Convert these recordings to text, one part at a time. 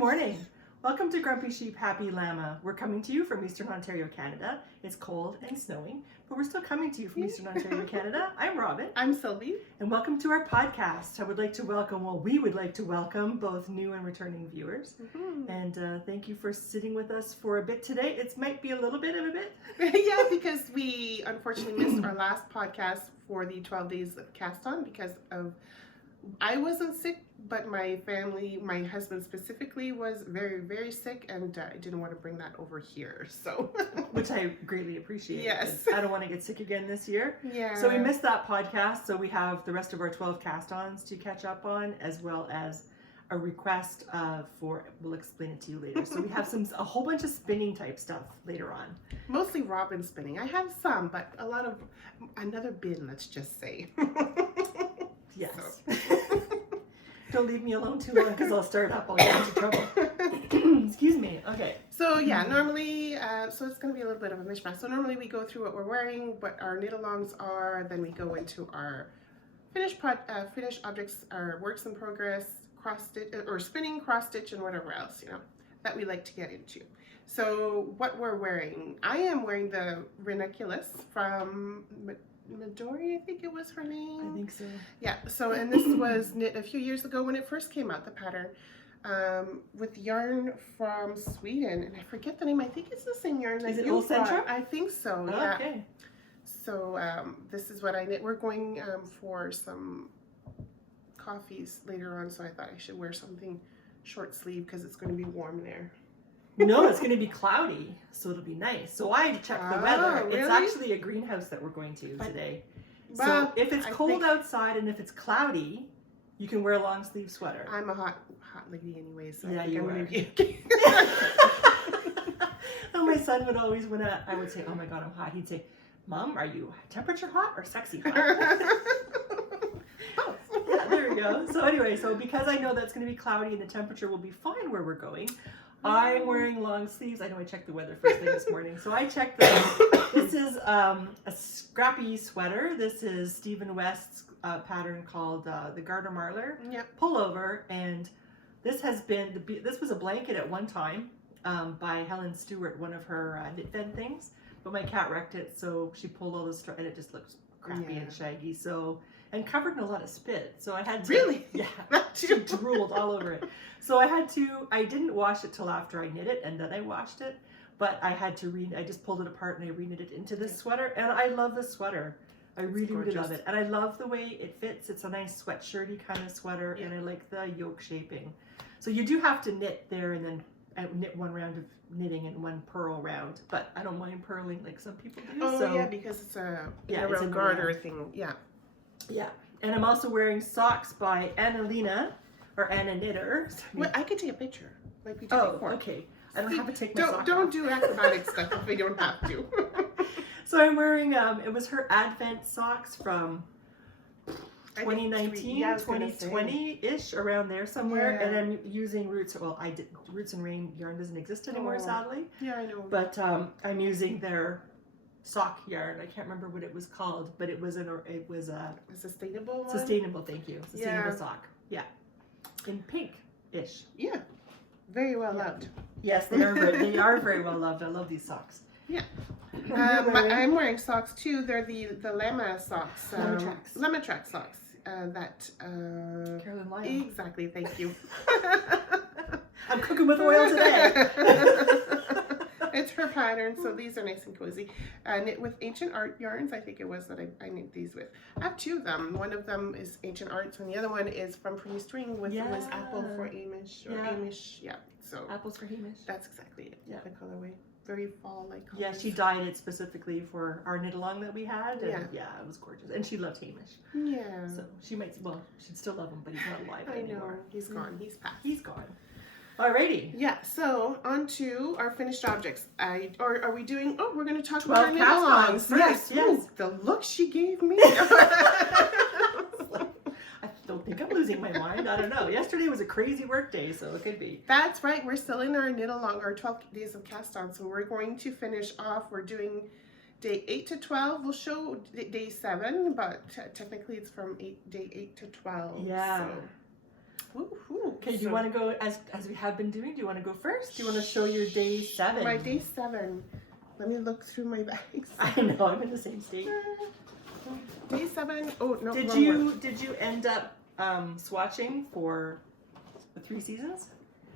morning. Welcome to Grumpy Sheep, Happy Llama. We're coming to you from Eastern Ontario, Canada. It's cold and snowing, but we're still coming to you from Eastern Ontario, Canada. I'm Robin. I'm Sylvie. And welcome to our podcast. We would like to welcome both new and returning viewers. Mm-hmm. And thank you for sitting with us for a bit today. It might be a little bit of a bit. Yeah, because we unfortunately missed our last podcast for the 12 days of Cast-12 because of, I wasn't sick, but my family, my husband specifically, was very, very sick, and I didn't want to bring that over here, so. Which I greatly appreciate. Yes. I don't want to get sick again this year. Yeah. So we missed that podcast, so we have the rest of our 12 cast-ons to catch up on, as well as a request we'll explain it to you later. So we have a whole bunch of spinning type stuff later on. Mostly Robin spinning. I have some, but a lot of, another bin, let's just say. Yes. So. Don't leave me alone too long because I'll start up. I'll get into trouble. Excuse me. Okay. So yeah, normally, so it's going to be a little bit of a mishmash. So normally we go through what we're wearing, what our knit-alongs are, then we go into our finished objects, our works in progress, cross-stitch, or spinning, cross-stitch, and whatever else, that we like to get into. So what we're wearing, I am wearing the Ranunculus from Midori, I think it was her name. I think so. Yeah, so, and this was knit a few years ago when it first came out, the pattern, with yarn from Sweden, and I forget the name. I think it's the same yarn that you bought. I think so, yeah. Okay. So, this is what I knit. We're going for some coffees later on, so I thought I should wear something short sleeve because it's going to be warm there. No, it's going to be cloudy, so it'll be nice. So I checked the weather. Really? It's actually a greenhouse that we're going to today. Well, so if it's cold outside and if it's cloudy, you can wear a long sleeve sweater. I'm a hot lady anyway, so yeah, I think you I'm are. going to Oh, my son would always, I would say, oh my God, I'm hot, he'd say, Mom, are you temperature hot or sexy hot? Yeah, there we go. So anyway, because I know that's going to be cloudy and the temperature will be fine where we're going, I'm wearing long sleeves. I know I checked the weather first thing this morning. So I checked this is a scrappy sweater. This is Stephen West's pattern called the Garter Marlar pullover. And this was a blanket at one time by Helen Stewart, one of her knit bed things. But my cat wrecked it, so she pulled all the and it just looks crappy and shaggy. And covered in a lot of spit. So I had to... Really? Yeah. She drooled all over it. So I didn't wash it till after I knit it, and then I washed it. But I had to I just pulled it apart and I re-knit it into this sweater. And I love this sweater. I really, really love it. And I love the way it fits. It's a nice sweatshirty kind of sweater. Yeah. And I like the yoke shaping. So you do have to knit there and then knit one round of knitting and one purl round. But I don't mind purling like some people do. Oh, yeah, because it's a garter thing. Yeah. Yeah, and I'm also wearing socks by Annalena, or Anna Knitter. Well, I could take a picture, like we did before. Okay. I don't have to take my sock Don't off. do acrobatic stuff if we don't have to. So I'm wearing, it was her Advent socks from 2019, 2020-ish, around there somewhere. Yeah. And I'm using Roots and Rain yarn doesn't exist anymore, sadly. Yeah, I know. But I'm using their sock yarn. I can't remember what it was called, but it was a sustainable one? Sustainable, thank you. Sustainable sock. Yeah. In pink-ish. Yeah. Very well loved. Yes, they are very well loved. I love these socks. Yeah. I'm wearing socks too. They're the Llama socks. Llama Track socks. Carolyn Lyon. Exactly, thank you. I'm cooking with oil today. It's her pattern, so these are nice and cozy. Knit with Ancient Art yarns, I think it was that I knit these with. I have two of them. One of them is Ancient Arts, and the other one is from Pretty String with was Apple for Amish, or Amish, so Apples for Hamish. That's exactly it, the colorway. Very fall-like colors. Yeah, she dyed it specifically for our knit-along that we had, and it was gorgeous. And she loved Hamish. Yeah. So she'd still love him, but he's not alive anymore. I know, he's gone, he's passed. He's gone. Alrighty. Yeah, so on to our finished objects. Are we doing, we're going to talk 12 about our knit-alongs. Yes. Ooh, the look she gave me. I don't think I'm losing my mind. I don't know. Yesterday was a crazy work day, so it could be. That's right. We're still in our knit-along, our 12 days of cast-on. So we're going to finish off. We're doing day 8 to 12. We'll show day 7, but technically it's from day 8 to 12. Yeah. So. Woohoo. Okay, do you want to go, as we have been doing, do you want to go first? Do you want to show your day 7? My day 7. Let me look through my bags. I know, I'm in the same state. Day 7. Oh, no. Did wrong you one. end up swatching for the 3 seasons?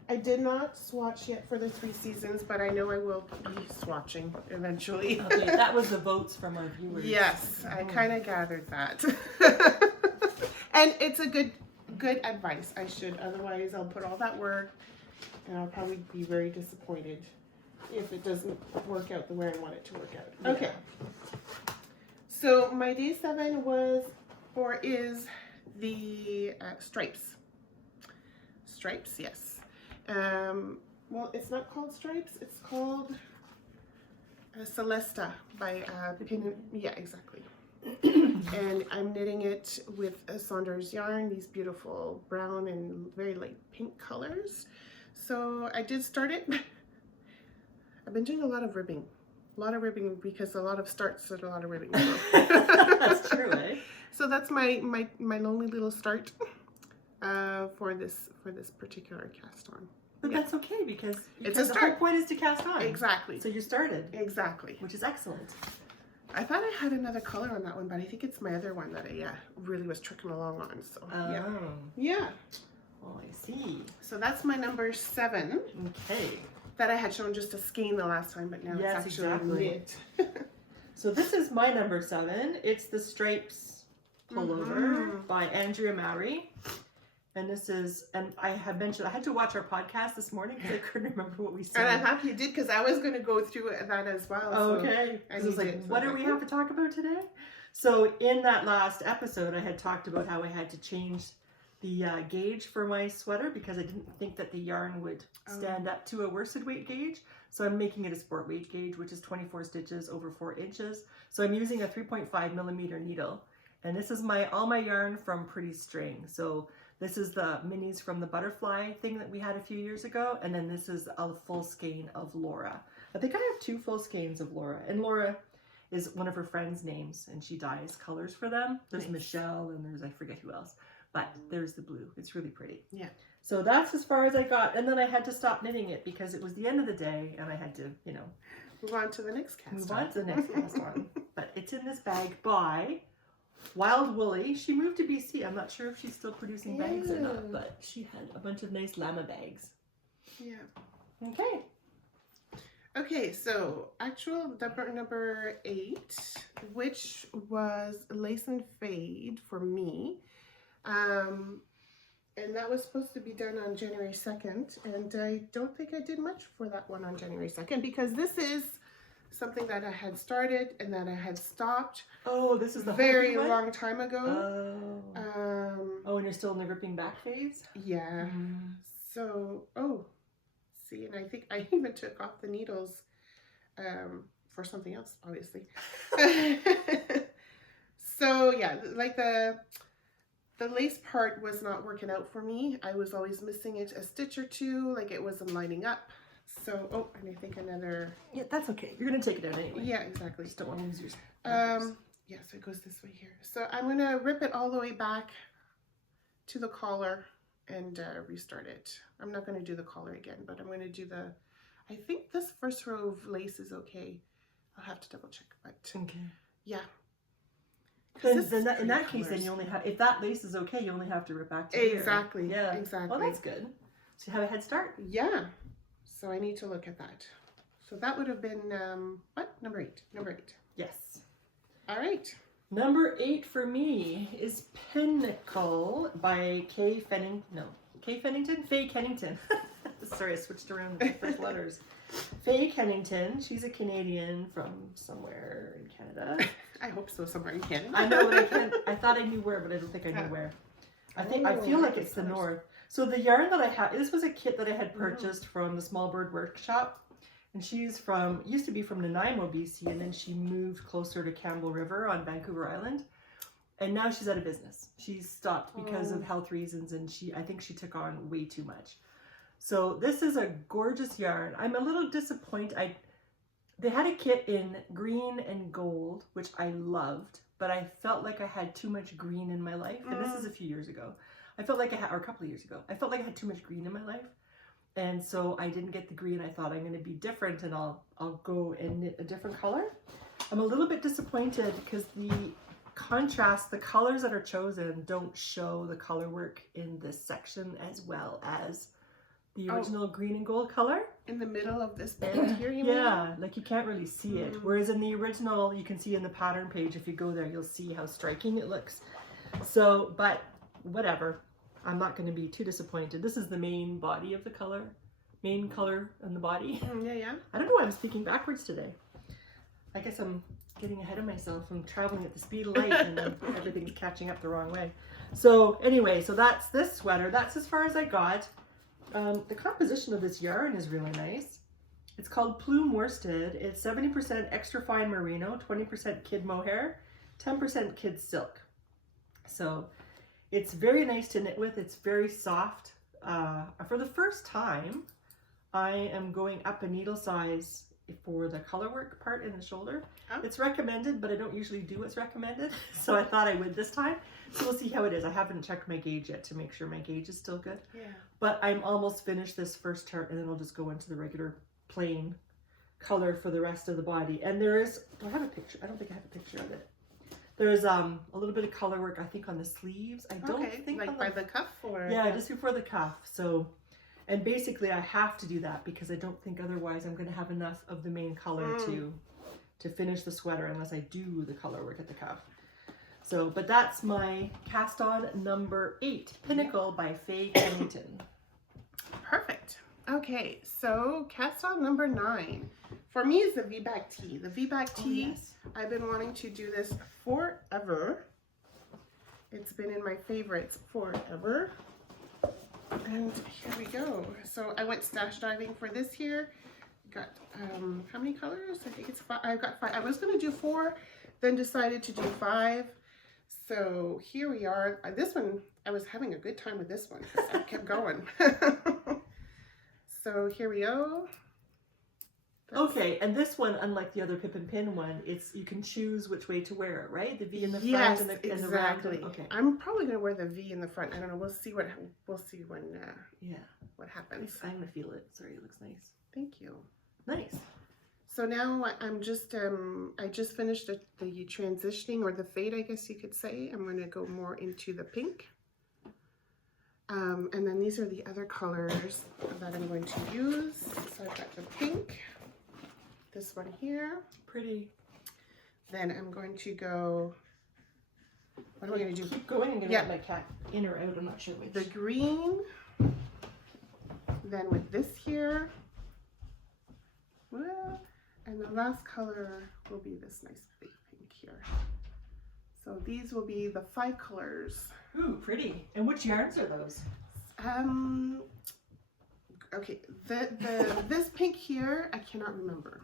I did not swatch yet for the 3 seasons, but I know I will be swatching eventually. Okay, that was the votes from our viewers. Yes, I kind of gathered that. And it's a good advice. I should, otherwise I'll put all that work and I'll probably be very disappointed if it doesn't work out the way I want it to work out. Okay. So my day 7 is the stripes. Stripes, yes. Well, it's not called Stripes. It's called Celesta by yeah, exactly. And I'm knitting it with a Saunders yarn, these beautiful brown and very light pink colors. So I did start it. I've been doing a lot of ribbing because a lot of starts and a lot of ribbing. So. That's true, eh? So that's my lonely little start for this particular cast on. But that's okay because It's a the start. whole point is to cast on. Exactly. So you started. Exactly. Which is excellent. I thought I had another color on that one, but I think it's my other one that I really was tricking along on. So yeah. Yeah. Oh, I see. So that's my number 7. Okay. That I had shown just a skein the last time, but now Yes, it's actually exactly. knit. So this is my number 7. It's the Stripes pullover by Andrea Mowry. And this is, and I have mentioned, I had to watch our podcast this morning because I couldn't remember what we said. And I'm happy you did because I was going to go through that as well. Okay. So I was like, what do we have to talk about today? So in that last episode, I had talked about how I had to change the gauge for my sweater because I didn't think that the yarn would stand up to a worsted weight gauge. So I'm making it a sport weight gauge, which is 24 stitches over 4 inches. So I'm using a 3.5 millimeter needle. And this is all my yarn from Pretty String. So this is the minis from the butterfly thing that we had a few years ago. And then this is a full skein of Laura. I think I have 2 full skeins of Laura. And Laura is one of her friends' names and she dyes colors for them. There's Michelle and there's, I forget who else. But there's the blue. It's really pretty. Yeah. So that's as far as I got. And then I had to stop knitting it because it was the end of the day and I had to, you know. Move on to the next cast on. Move on to the next cast on. But it's in this bag by Wild Woolly. She moved to BC. I'm not sure if she's still producing bags or not, but she had a bunch of nice llama bags. Yeah. Okay. Okay, so actual number 8, which was Lace and Fade for me. And that was supposed to be done on January 2nd. And I don't think I did much for that one on January 2nd because this is something that I had started and that I had stopped. Oh, this is the very long time ago. Oh, and you're still in the ripping back phase? Yeah. So, see, and I think I even took off the needles for something else, obviously. So, yeah, like the lace part was not working out for me. I was always missing it a stitch or 2, like it wasn't lining up. So, and I think another... Yeah, that's okay. You're going to take it out anyway. Yeah, exactly. Just don't want to lose your... Yeah, so it goes this way here. So I'm going to rip it all the way back to the collar and restart it. I'm not going to do the collar again, but I'm going to do the... I think this first row of lace is okay. I'll have to double check, but... Okay. Yeah. Then in that case, then you only have... If that lace is okay, you only have to rip back to here. Exactly. Yeah. Exactly. Well, that's good. So you have a head start? Yeah. So I need to look at that. So that would have been, what? Number 8. Number 8. Yes. All right. Number 8 for me is Pinnacle by Faye Kennington. Sorry, I switched around the first letters. Faye Kennington. She's a Canadian from somewhere in Canada. I hope so, somewhere in Canada. I know, but I thought I knew where, but I don't think I knew where. I feel like it's the north. So the yarn that I have, this was a kit that I had purchased from the Small Bird Workshop. And she's used to be from Nanaimo, BC, and then she moved closer to Campbell River on Vancouver Island. And now she's out of business. She's stopped because of health reasons, and I think she took on way too much. So this is a gorgeous yarn. I'm a little disappointed. They had a kit in green and gold, which I loved, but I felt like I had too much green in my life. And this is a few years ago. I felt like I had, or a couple of years ago, I felt like I had too much green in my life. And so I didn't get the green. I thought I'm going to be different and I'll go and knit a different color. I'm a little bit disappointed because the contrast, the colors that are chosen don't show the color work in this section as well as the original green and gold color. In the middle of this band here, you mean? Yeah, like you can't really see it. Whereas in the original, you can see in the pattern page, if you go there, you'll see how striking it looks. So, but whatever. I'm not going to be too disappointed. This is the main body of the color. Main color in the body. Yeah. I don't know why I'm speaking backwards today. I guess I'm getting ahead of myself. I'm traveling at the speed of light and everything's catching up the wrong way. So anyway, so that's this sweater. That's as far as I got. The composition of this yarn is really nice. It's called Plume Worsted. It's 70% extra fine merino, 20% kid mohair, 10% kid silk. So it's very nice to knit with. It's very soft. For the first time, I am going up a needle size for the color work part in the shoulder. Oh. It's recommended, but I don't usually do what's recommended. So I thought I would this time. So we'll see how it is. I haven't checked my gauge yet to make sure my gauge is still good. Yeah. But I'm almost finished this first chart and then I'll just go into the regular plain color for the rest of the body. And there is, do I have a picture? I don't think I have a picture of it. There's a little bit of color work, I think, on the sleeves. I don't think like by the cuff or? Yeah, just before the cuff. So, and basically I have to do that because I don't think otherwise I'm going to have enough of the main color to finish the sweater unless I do the color work at the cuff. So, but that's my cast on number 8, Pinnacle by Faye Kennington. Perfect. Okay, so cast on number 9. For me is the V-back tee. The V-back tee, yes. I've been wanting to do this forever. It's been in my favorites forever. And here we go. So I went stash diving for this here. Got, how many colors? I think it's 5. I've got 5. I was going to do 4, then decided to do 5. So here we are. This one, I was having a good time with this one. I kept going. So here we go. Okay, and this one, unlike the other Pip and Pin one, it's you can choose which way to wear it, right? The V in the front and the exactly. round. Okay. I'm probably gonna wear the V in the front. I don't know. We'll see when what happens. I'm gonna feel it. Sorry, it looks nice. Thank you. Nice. So now I'm just I just finished the transitioning or the fade, I guess you could say. I'm gonna go more into the pink. And then these are the other colors that I'm going to use. So I've got the pink. This one here. Pretty. Then I'm going to go, what am I going to do? Keep going. I'm going to let my cat in or out. I'm not sure which. The green. Then with this here. Well, and the last color will be this nice big pink here. So these will be the 5 colors. Ooh, pretty. And which yarns are those? Okay, this pink here, I cannot remember.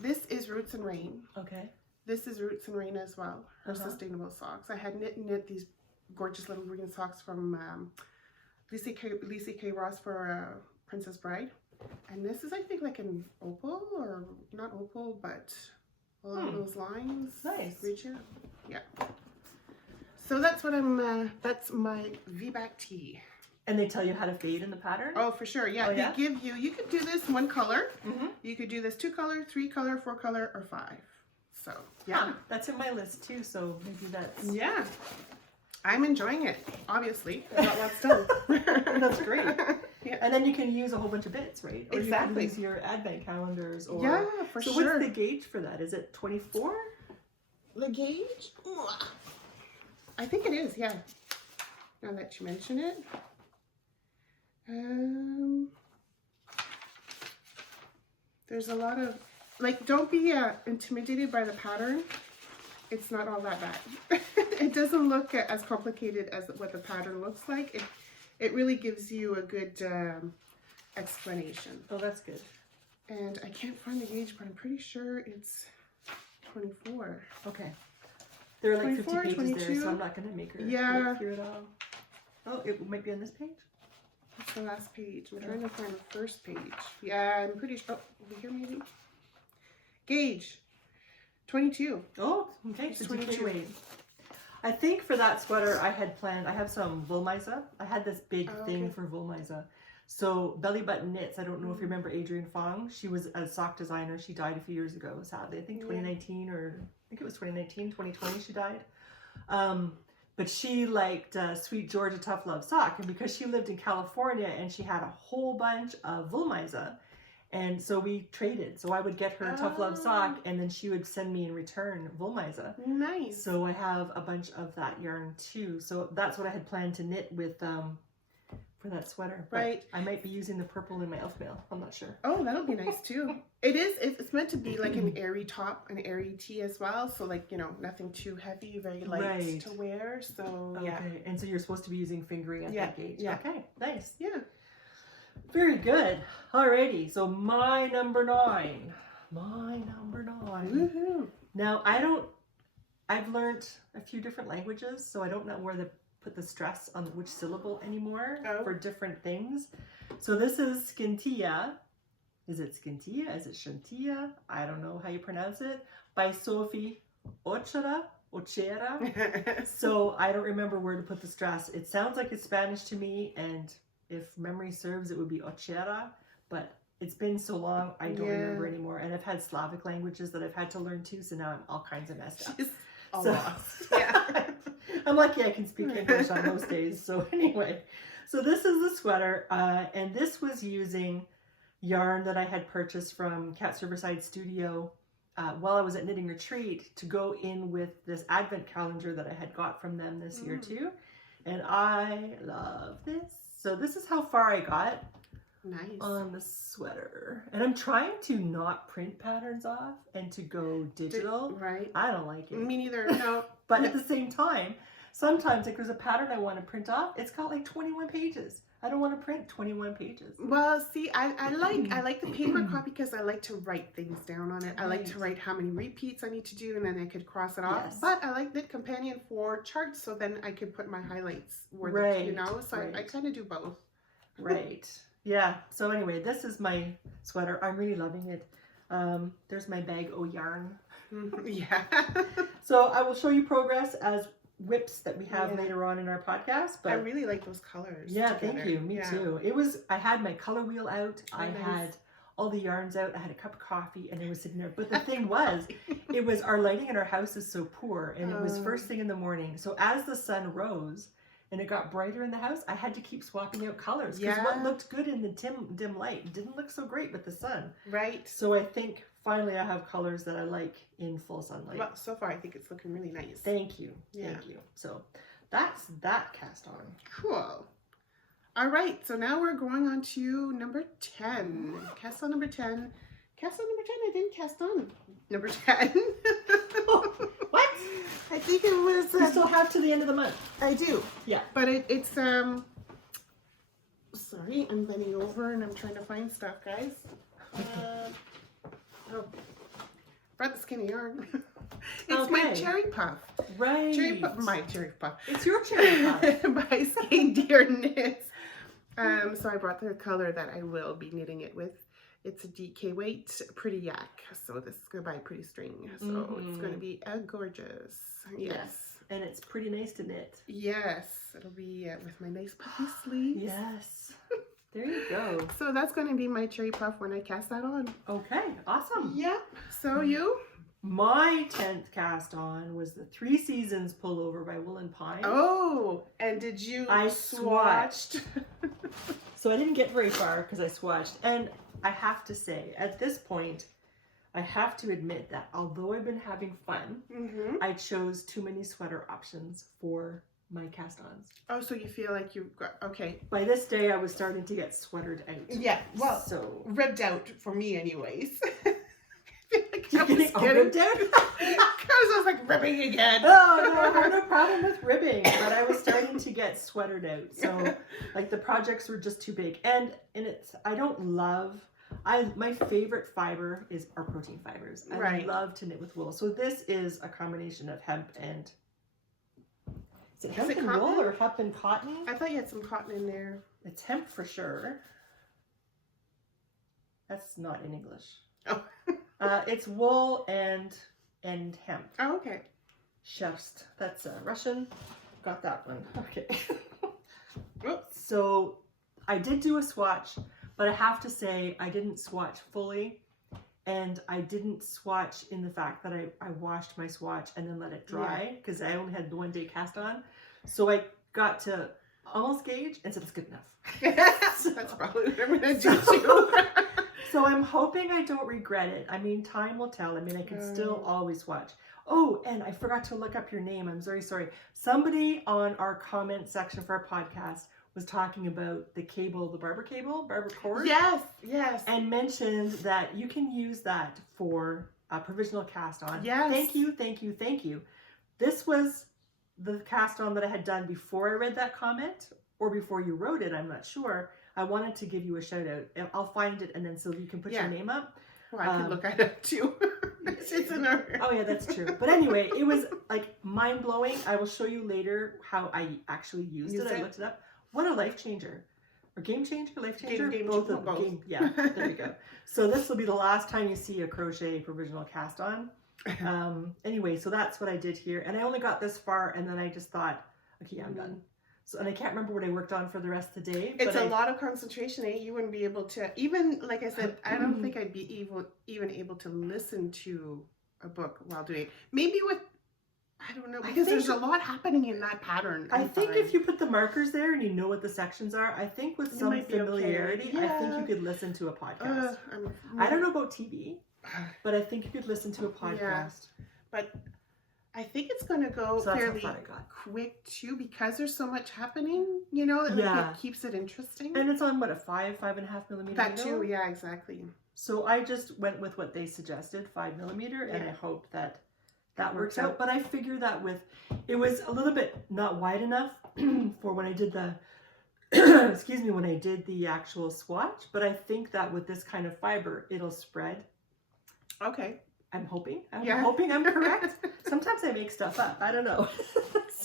This is Roots and Rain. Okay. This is Roots and Rain as well. Her sustainable socks. I had knit these gorgeous little green socks from Lisa K. Ross for Princess Bride. And this is, I think, like an opal, or not opal, but along those lines. Nice. Yeah. So that's what that's my V-back tee. And they tell you how to fade in the pattern? Oh, for sure. Yeah. They give you could do this 1 color. You could do this 2 color, 3 color, 4 color, or 5. So, yeah. That's in my list too, so maybe that's... Yeah. I'm enjoying it, obviously. I got lots done. That's great. Yeah. And then you can use a whole bunch of bits, right? Or exactly. you can use your advent calendars. Or... Yeah, for sure. So what's the gauge for that? Is it 24? The gauge? I think it is, yeah. Now that you mention it. There's a lot of, like, don't be intimidated by the pattern. It's not all that bad. It doesn't look as complicated as what the pattern looks like. It really gives you a good explanation. Oh, that's good. And I can't find the gauge, but I'm pretty sure it's 24. Okay. There are like 50 pages 22. there, so I'm not going to make her look through it all. Oh, it might be on this page? That's the last page. I'm trying to find the first page. Yeah, I'm pretty sure. Oh, over here maybe. Gauge. 22. Oh, okay. It's 22. I think for that sweater I had planned, I have some Wollmeise. I had this big thing for Wollmeise. So belly button knits, I don't know if you remember Adrienne Fong. She was a sock designer. She died a few years ago, sadly. I think 2019 or I think it was 2019, 2020 she died. But she liked Sweet Georgia Tough Love sock. And because she lived in California and she had a whole bunch of Wollmeise, and so we traded. So I would get her Tough Love sock, and then she would send me in return Wollmeise. Nice. So I have a bunch of that yarn too. So that's what I had planned to knit with for that sweater. But right. I might be using the purple in my elf mail. I'm not sure. Oh, that'll be nice too. It is. It's meant to be like an airy top, an airy tee as well. So like, you know, nothing too heavy, very light to wear. So yeah. Okay. And so you're supposed to be using fingering at that gauge. Yeah. Okay. Nice. Yeah. Very good. Alrighty. So my number 9. My number 9. Woohoo. Now I've learned a few different languages, so I don't know where to put the stress on which syllable anymore for different things. So this is Skintia. Is it Skintia? Is it Shantia? I don't know how you pronounce it. By Sophie Ochera. So I don't remember where to put the stress. It sounds like it's Spanish to me, and if memory serves, it would be Ochera, but it's been so long, I don't remember anymore. And I've had Slavic languages that I've had to learn too, so now I'm all kinds of messed up. Yeah. I'm lucky I can speak English on most days. So anyway, so this is the sweater, and this was using yarn that I had purchased from Cat Riverside Studio while I was at Knitting Retreat to go in with this advent calendar that I had got from them this year too. And I love this. So this is how far I got on the sweater. And I'm trying to not print patterns off and to go digital. Right. I don't like it. Me neither. No. But at the same time, sometimes like there's a pattern I want to print off. It's got like 21 pages. I don't want to print 21 pages. Well, see, I like the paper copy because I like to write things down on it. I like to write how many repeats I need to do, and then I could cross it off. But I like Knit Companion for charts, so then I could put my highlights where you know. So I kind of do both. Right. Yeah. So anyway, this is my sweater. I'm really loving it. There's my bag o' yarn. Yeah. So I will show you progress as whips that we have later on in our podcast. But I really like those colors. Yeah, thank you. Me too. I had my color wheel out. I had all the yarns out. I had a cup of coffee and it was sitting there. But the thing was, our lighting in our house is so poor, and it was first thing in the morning. So as the sun rose and it got brighter in the house, I had to keep swapping out colors because what looked good in the dim light didn't look so great with the sun. Right. So I think finally I have colors that I like in full sunlight. Well, so far I think it's looking really nice. Thank you. Thank you. So that's that cast on. Cool. All right, so now we're going on to number 10. Cast on number 10. Cast on number 10, I didn't cast on number 10. What? I think it was... you still have to the end of the month. I do. Yeah. But it's... Sorry, I'm bending over and I'm trying to find stuff, guys. Brought the skinny yarn. It's my cherry puff. Right. My cherry puff. It's your cherry puff. By Skein Deer Knits. So I brought the color that I will be knitting it with. It's a DK weight, Pretty Yak. So this is going to buy a pretty string. So it's going to be a gorgeous. Yes. And it's pretty nice to knit. Yes. It'll be with my nice puffy sleeves. Yes. There you go. So that's going to be my cherry puff when I cast that on. Okay. Awesome. Yep. So you? My 10th cast on was the 3 Seasons pullover by Wool and Pine. Oh, and did you I swatched. So I didn't get very far because I swatched. And I have to say, at this point, I have to admit that although I've been having fun, I chose too many sweater options for my cast-ons. Oh, so you feel like you got, okay. By this day, I was starting to get sweatered out. Yeah, well, so ribbed out for me anyways. You're getting ribbed out? Because I was like ribbing again. Oh, no, I have no problem with ribbing, but I was starting to get sweatered out. So, like, the projects were just too big. And it's, I don't love, my favorite fiber are protein fibers. I love to knit with wool. So this is a combination of hemp and, is it hemp and wool or hemp and cotton? I thought you had some cotton in there. It's hemp for sure. That's not in English. Oh. It's wool and hemp. Oh, okay. Chefst. That's Russian. Got that one. Okay. Oops. So I did do a swatch, but I have to say I didn't swatch fully. And I didn't swatch in the fact that I washed my swatch and then let it dry because I only had the 1 day cast on. So I got to almost gauge and said it's good enough. That's probably what I'm going to do too. So I'm hoping I don't regret it. I mean, time will tell. I mean, I can still always swatch. Oh, and I forgot to look up your name. I'm very sorry. Somebody on our comment section for our podcast was talking about the cable, the barber cord. Yes, yes. And mentioned that you can use that for a provisional cast on. Yes. Thank you, thank you, thank you. This was the cast on that I had done before I read that comment or before you wrote it. I'm not sure. I wanted to give you a shout out. I'll find it and then Sylvie, you can put your name up. Well, I can look at it too. It's in our... Oh yeah, that's true. But anyway, it was like mind blowing. I will show you later how I actually used it. I looked it up. What a life changer. Or game changer? Life changer? Both of them. Game, yeah, there you go. So this will be the last time you see a crochet provisional cast on. Anyway, so that's what I did here. And I only got this far and then I just thought, okay, I'm done. So, and I can't remember what I worked on for the rest of the day. It's a lot of concentration, eh? You wouldn't be able to, even, like I said, I don't think I'd be even able to listen to a book while doing it. Maybe with, I don't know, because there's a lot happening in that pattern. I think if you put the markers there and you know what the sections are, I think with some familiarity, I think you could listen to a podcast. I don't know about TV, but I think you could listen to a podcast. Yeah. But I think it's going to go fairly quick too because there's so much happening, you know, like it keeps it interesting. And it's on what, a 5.5 millimeter? That too, yeah, exactly. So I just went with what they suggested, 5 millimeter, and I hope that works out. But I figure that it was a little bit not wide enough for when I did the, excuse me, when I did the actual swatch. But I think that with this kind of fiber, it'll spread. Okay. I'm hoping. I'm hoping I'm correct. Sometimes I make stuff up. I don't know.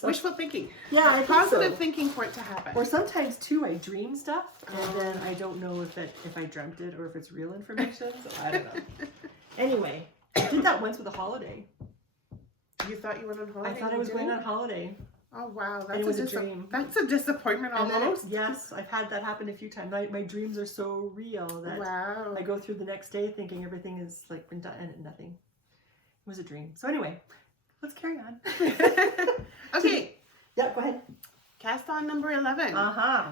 Wishful thinking. Yeah, positive thinking for it to happen. Or sometimes too, I dream stuff, and then I don't know if I dreamt it or if it's real information. So I don't know. Anyway, I did that once with a holiday. You thought you went on holiday? I thought I was going on holiday. Oh wow, that's a dream. That's a disappointment almost. Yes, I've had that happen a few times. My dreams are so real that I go through the next day thinking everything is like been done and nothing. It was a dream. So anyway, let's carry on. Okay. Yeah, go ahead. Cast on number 11.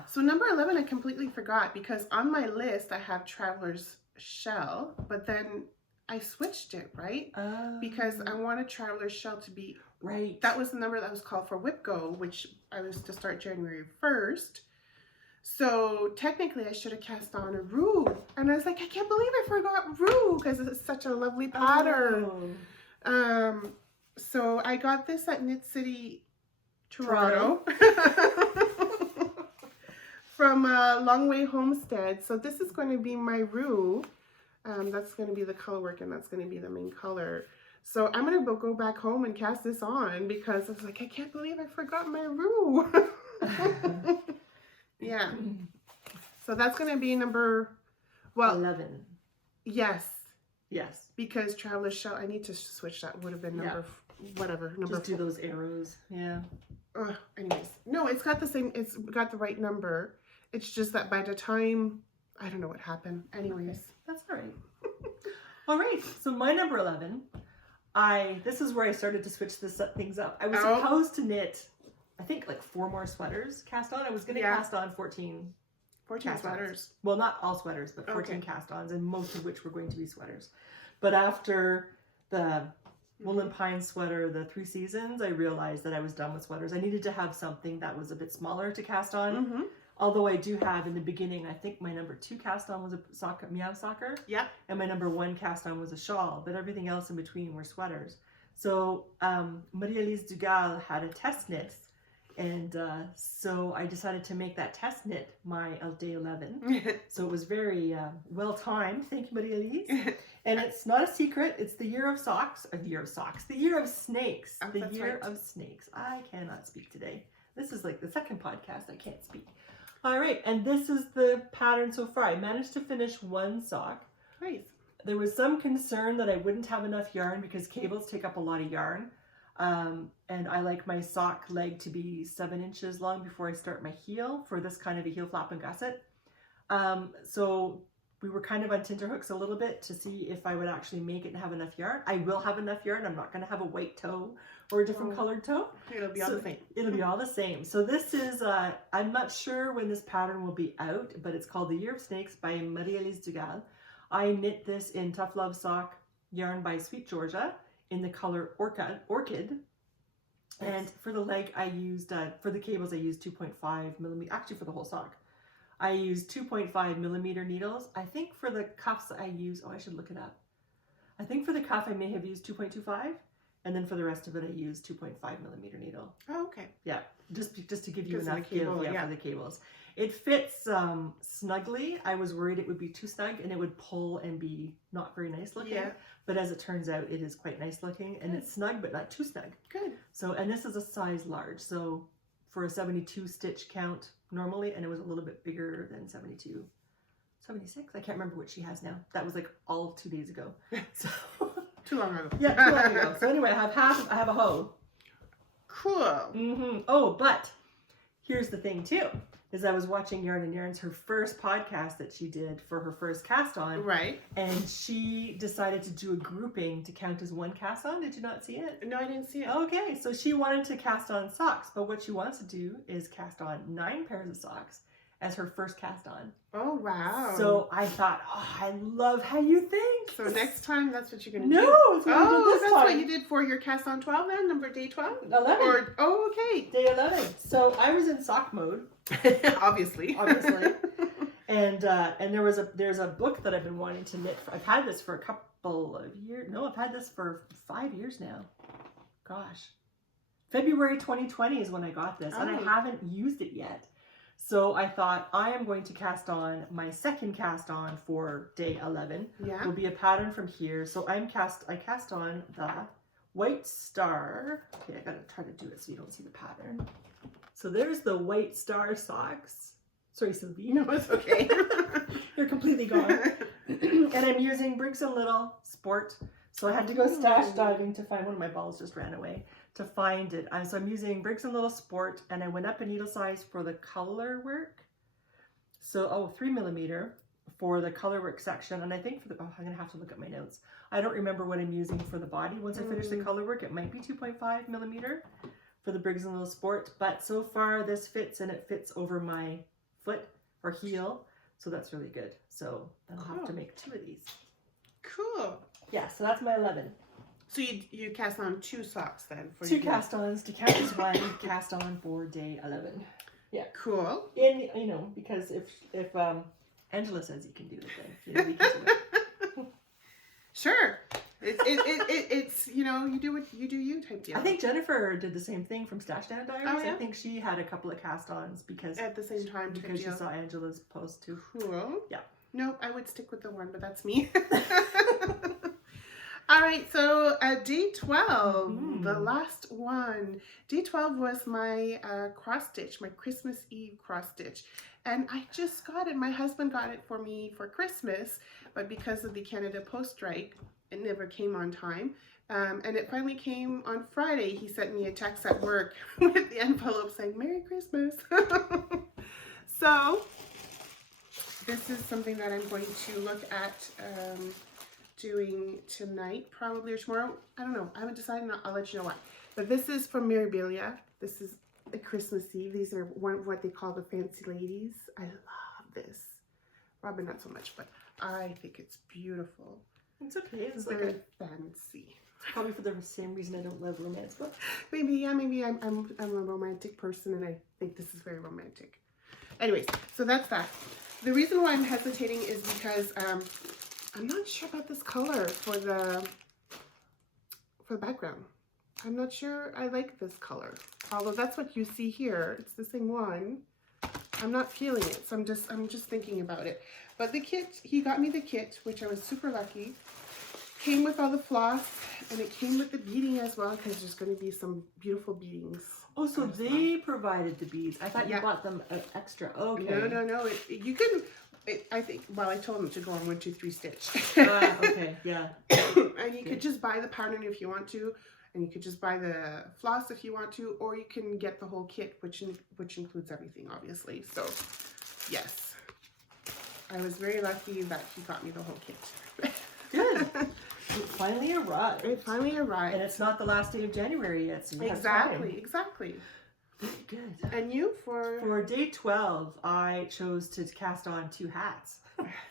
So number 11 I completely forgot because on my list I have Traveler's Shell, but then I switched it, right? Because I wanted Traveler's Shell to be... Right. That was the number that was called for Whip Go, which I was to start January 1st. So technically I should have cast on a Rue. And I was like, I can't believe I forgot Rue because it's such a lovely pattern. So I got this at Knit City, Toronto. From Long Way Homestead. So this is going to be my Rue. That's going to be the color work and that's going to be the main color. So I'm going to go back home and cast this on because I was like, I can't believe I forgot my Rue. Yeah. So that's going to be number, 11. Yes. Yes. Because Traveler's Shell, I need to switch that. Would have been number, whatever. Number Just do those arrows. Yeah. Anyways. No, it's got the same, it's got the right number. It's just that by the time, I don't know what happened. Anyways. Okay. That's all right. All right. So my number 11. This is where I started to switch things up. I was supposed to knit, I think like 4 more sweaters cast on. I was going to cast on 14 sweaters. Well, not all sweaters, but 14 cast-ons, and most of which were going to be sweaters. But after the Woolen Pine sweater, the 3 Seasons, I realized that I was done with sweaters. I needed to have something that was a bit smaller to cast on. Although I do have in the beginning, I think my number 2 cast on was a Meow Soccer. Yeah. And my number 1 cast on was a shawl, but everything else in between were sweaters. So Marie-Elise Dugal had a test knit. And so I decided to make that test knit my day 11. So it was very well timed. Thank you, Marie-Elise. And it's not a secret. It's the year of socks. The year of snakes. Oh, the year of snakes. I cannot speak today. This is like the second podcast I can't speak. All right, and this is the pattern so far. I managed to finish 1 sock. Nice. There was some concern that I wouldn't have enough yarn because cables take up a lot of yarn. And I like my sock leg to be 7 inches long before I start my heel for this kind of a heel flap and gusset. So we were kind of on tenterhooks a little bit to see if I would actually make it and have enough yarn. I will have enough yarn. I'm not going to have a white toe or a different colored toe. It'll be all the same. It'll be all the same. So this is, I'm not sure when this pattern will be out, but it's called The Year of Snakes by Marie-Elise Dugal. I knit this in Tough Love Sock yarn by Sweet Georgia in the color Orchid. And for the leg, I used, for the cables, I used 2.5 millimeter, actually for the whole sock. I used 2.5 millimeter needles. I think for the cuffs I use, oh, I should look it up. I think for the cuff I may have used 2.25, and then for the rest of it I used 2.5 millimeter needle. Oh, okay. Yeah, just to give you Because enough of the cable, give, yeah. for the cables. It fits snugly. I was worried it would be too snug and it would pull and be not very nice looking. Yeah. But as it turns out, it is quite nice looking, and it's snug but not too snug. Good. So, and this is a size large, so for a 72 stitch count normally, and it was a little bit bigger than 72, 76. I can't remember what she has now. That was like all 2 days ago. So Too long ago. yeah, too long ago. So anyway, I have a hoe. Cool. Oh, but here's the thing too, is I was watching Yarn and Yarns, her first podcast that she did for her first cast on. Right. And she decided to do a grouping to count as one cast on. Did you not see it? No, I didn't see it. Okay, so she wanted to cast on socks, but what she wants to do is cast on 9 pairs of socks as her first cast on. Oh, wow. So I thought, oh, I love how you think. So next time, that's what you're going to do? No, it's what I did Oh, this that's time. what you did for your cast on 12 then? Day 12? 11. Or, oh, okay. Day 11. So I was in sock mode. Obviously. And there's a book that I've been wanting to knit. I've had this for a couple of years. No, I've had this for 5 years now. Gosh. February 2020 is when I got this, and I haven't used it yet. So I thought I am going to cast on my second cast on for day 11. Yeah. Will be a pattern from here. So I cast on the White Star. Okay, I gotta try to do it so you don't see the pattern. So there's the White Star socks. Sorry, Sylvie. No, it's okay. They're completely gone. And I'm using Briggs & Little Sport. So I had to go stash diving to find one of my balls just ran away to find it. So I'm using Briggs & Little Sport, and I went up a needle size for the color work. So, 3 millimeter for the color work section. And I think for the, I'm going to have to look at my notes. I don't remember what I'm using for the body. Once I finish the color work, it might be 2.5 millimeter for the Briggs & Little Sport. But so far this fits, and it fits over my foot or heel. So that's really good. So I'll have to make 2 of these. Cool. Yeah, so that's my 11. So you cast on 2 socks then? For 2 cast-ons to count as one cast on for day 11. Yeah. Cool. And, because if Angela says you can do it, then we can do it. Sure. It's you do what you do you type deal. I think Jennifer did the same thing from Stash Down Diaries. Oh, yeah? I think she had a couple of cast-ons because at the same time she saw Angela's post too. Cool. Yeah. No, I would stick with the one, but that's me. All right, so day 12, the last one. Day 12 was my cross stitch, my Christmas Eve cross stitch. And I just got it. My husband got it for me for Christmas, but because of the Canada Post strike, it never came on time. And it finally came on Friday. He sent me a text at work with the envelope saying, Merry Christmas. So this is something that I'm going to look at doing tonight, probably, or tomorrow. I don't know. I haven't decided. I'll let you know what. But this is from Mirabilia. This is a Christmas Eve. These are one of what they call the fancy ladies. I love this. Robin, not so much, but I think it's beautiful. It's okay. It's very like fancy. Probably for the same reason I don't love romance books. Maybe I'm a romantic person, and I think this is very romantic. Anyways, so that's that. The reason why I'm hesitating is because I'm not sure about this color for the background. I'm not sure I like this color. Although that's what you see here. It's the same one. I'm not feeling it, so I'm just thinking about it. But the kit, he got me the kit, which I was super lucky. Came with all the floss, and it came with the beading as well, because there's going to be some beautiful beadings. Oh, so they provided the beads. I thought you bought them extra. Okay. No. You can. I think. Well, I told him to go on 1, 2, 3 stitch. Okay. Yeah. And you could just buy the pattern if you want to, And you could just buy the floss if you want to, or you can get the whole kit, which includes everything, obviously. So, yes. I was very lucky that he got me the whole kit. Good. It finally arrived. It finally arrived. And it's not the last day of January yet, so we have Exactly, time. exactly. Good. And you for... For day 12, I chose to cast on 2 hats.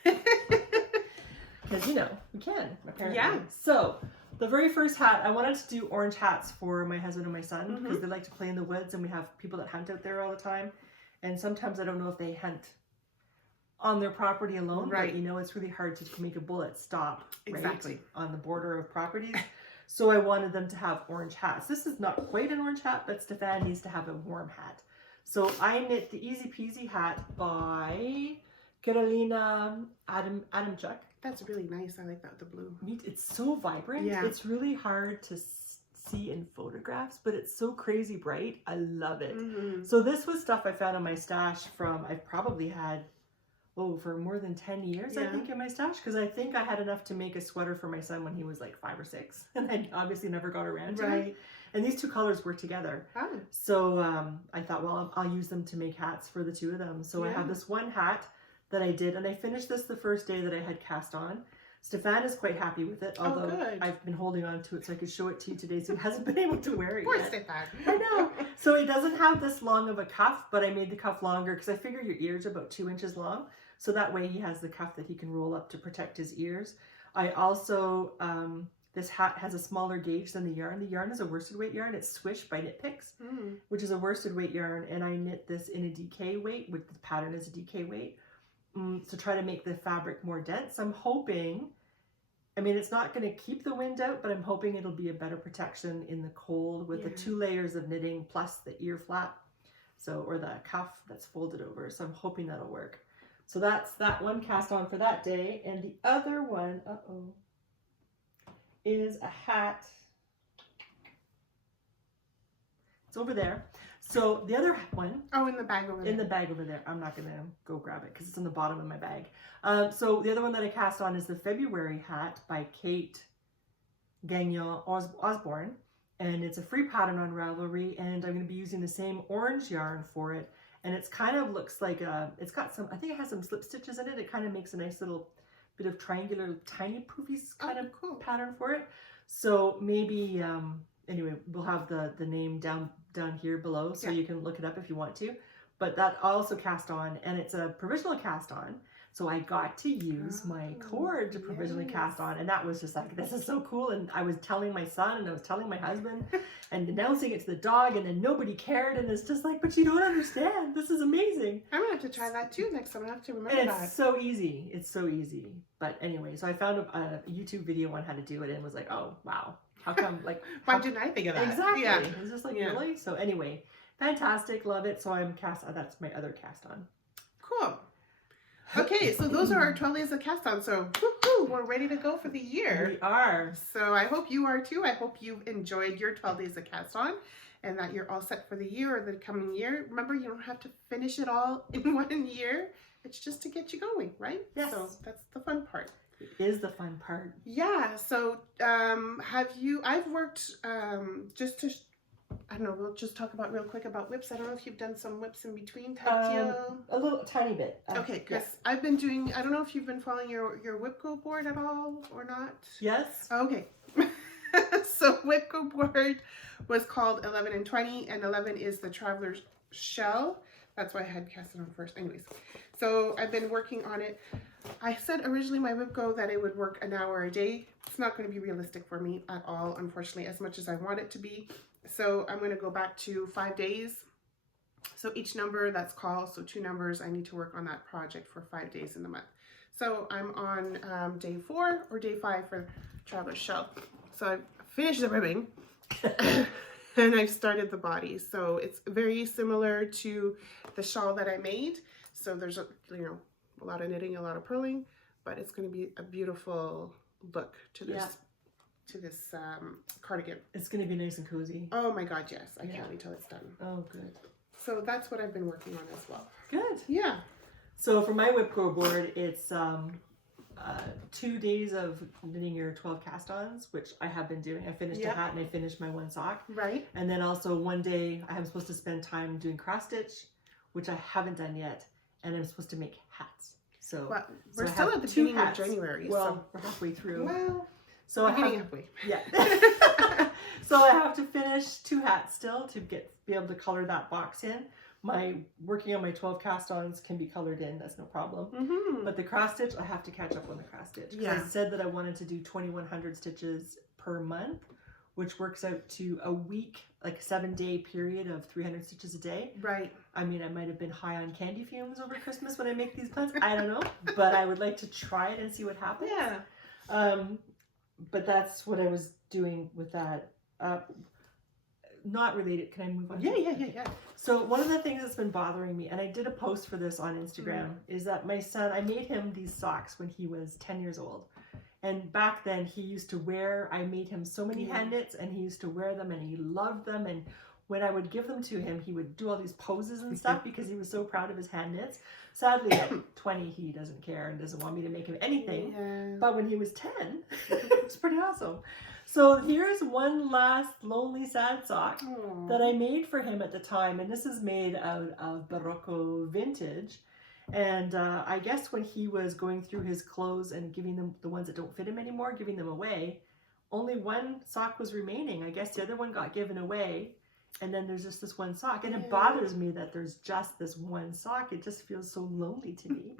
Because, you know, we can, apparently. Yeah. So, the very first hat, I wanted to do orange hats for my husband and my son, because Mhm. they like to play in the woods, and we have people that hunt out there all the time. And sometimes I don't know if they hunt on their property alone, Right. but you know, it's really hard to make a bullet stop Exactly. right on the border of properties. So I wanted them to have orange hats. This is not quite an orange hat, but Stefan needs to have a warm hat. So I knit the Easy Peasy hat by Carolina Adamchuk. That's really nice. I like that with the blue. It's so vibrant. Yeah. It's really hard to see in photographs, but it's so crazy bright. I love it. Mm-hmm. So this was stuff I found in my stash from, I've probably had, for more than 10 years, I Yeah. think, in my stash, because I think I had enough to make a sweater for my son when he was like 5 or 6, and I obviously never got around to it. Right. And these 2 colors work together. Ah. So I thought, well, I'll use them to make hats for the 2 of them. So I have Yeah. this one hat that I did, and I finished this the first day that I had cast on. Stefan is quite happy with it, although good. I've been holding on to it so I could show it to you today, so he hasn't been able to wear it Poor yet. Stefan. I know. So it doesn't have this long of a cuff, but I made the cuff longer because I figure your ears are about 2 inches long. So that way he has the cuff that he can roll up to protect his ears. I also, this hat has a smaller gauge than the yarn. The yarn is a worsted weight yarn. It's Swish by Knit Picks, which is a worsted weight yarn. And I knit this in a DK weight, with the pattern as a DK weight, to try to make the fabric more dense. I'm hoping, I mean, it's not going to keep the wind out, but I'm hoping it'll be a better protection in the cold with the 2 layers of knitting plus the ear flap. So, or the cuff that's folded over. So I'm hoping that'll work. So that's that one cast on for that day. And the other one, is a hat. It's over there. So the other one. Oh, in the bag over there. In the bag over there. I'm not going to go grab it because it's in the bottom of my bag. So the other one that I cast on is the February hat by Kate Gagnon Osborne. And it's a free pattern on Ravelry. And I'm going to be using the same orange yarn for it. And it's kind of looks like it's got some, I think it has some slip stitches in it. It kind of makes a nice little bit of triangular, tiny poofies kind of cool pattern for it. So maybe, anyway, we'll have the name down here below, so you can look it up if you want to. But that also cast on, and it's a provisional cast on. So I got to use my cord to provisionally cast on, and that was just like, this is so cool. And I was telling my son, and I was telling my husband, and announcing it to the dog, and then nobody cared. And it's just like, but you don't understand. This is amazing. I'm gonna have to try that too next time. I have to remember And that. it's so easy. It's so easy. But anyway, so I found a YouTube video on how to do it, and was like, oh wow, how come? Like, why didn't I think of that? Exactly. Yeah. It's just like, really. So anyway, fantastic, love it. So I'm that's my other cast on. Cool. Okay, so those are our 12 days of cast on. So woohoo, we're ready to go for the year. We are. So I hope you are too. I hope you've enjoyed your 12 days of cast on, and that you're all set for the year or the coming year. Remember, you don't have to finish it all in 1 year. It's just to get you going, right? Yes. So that's the fun part. It is the fun part. Yeah. So I've worked just to, I don't know, we'll just talk about real quick about whips. I don't know if you've done some whips in between type deal. A little tiny bit. Okay, because I've been doing, I don't know if you've been following your Whipco board at all or not. Yes. Okay. So Whipco board was called 11 and 20, and 11 is the Traveler's Shell. That's why I had cast it on first. Anyways, so I've been working on it. I said originally my Whipco that it would work an hour a day. It's not going to be realistic for me at all, unfortunately, as much as I want it to be. So I'm going to go back to 5 days. So each number that's called, so 2 numbers, I need to work on that project for 5 days in the month. So I'm on day 4 or day 5 for Traveler's Shell. So I've finished the ribbing and I've started the body. So it's very similar to the shawl that I made. So there's a lot of knitting, a lot of purling, but it's going to be a beautiful look to this cardigan. It's going to be nice and cozy. Oh my god, yes. I can't wait till it's done. Oh, good. So that's what I've been working on as well. Good. Yeah. So for my Whipco board, it's 2 days of knitting your 12 cast-ons, which I have been doing. I finished a hat and I finished my one sock. Right. And then also one day I'm supposed to spend time doing cross stitch, which I haven't done yet. And I'm supposed to make hats. So, Well, so we're I still have at the 2 beginning hats. of January. Well, we're halfway through. Well, so I have, halfway. Yeah. So I have to finish 2 hats still to be able to color that box in. Working on my 12 cast-ons can be colored in, that's no problem. Mm-hmm. But the cross stitch, I have to catch up on the cross stitch. Yeah. I said that I wanted to do 2,100 stitches per month, which works out to a week, like a 7-day period of 300 stitches a day. Right. I mean, I might have been high on candy fumes over Christmas when I make these plans. I don't know, but I would like to try it and see what happens. Yeah. But that's what I was doing with that. Not related. Can I move on? Yeah. So one of the things that's been bothering me, and I did a post for this on Instagram, is that my son, I made him these socks when he was 10 years old. And back then he used to wear, I made him so many hand knits and he used to wear them and he loved them. And when I would give them to him, he would do all these poses and stuff because he was so proud of his hand knits. Sadly, at 20, he doesn't care and doesn't want me to make him anything. Yeah. But when he was 10, it was pretty awesome. So here's one last lonely sad sock that I made for him at the time. And this is made out of Barocco vintage. And I guess when he was going through his clothes and giving them the ones that don't fit him anymore, giving them away, only one sock was remaining. I guess the other one got given away. And then there's just this one sock. And it bothers me that there's just this one sock. It just feels so lonely to me.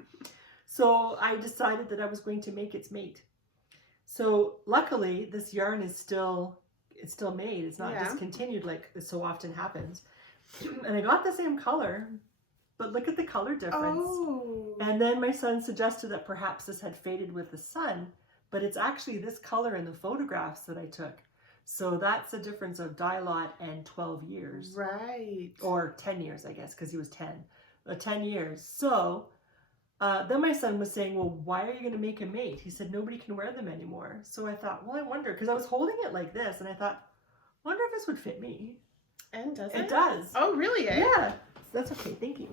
So I decided that I was going to make its mate. So luckily this yarn is still made. It's not discontinued like so often happens. And I got the same color, but look at the color difference. Oh. And then my son suggested that perhaps this had faded with the sun, but it's actually this color in the photographs that I took. So that's a difference of dye lot and 12 years. Right. Or 10 years, I guess, because he was 10. 10 years. So then my son was saying, well, why are you going to make a mate? He said, nobody can wear them anymore. So I thought, well, I wonder, because I was holding it like this, and I thought, wonder if this would fit me. And does it? It does. Oh, really? Eh? Yeah. That's okay. Thank you.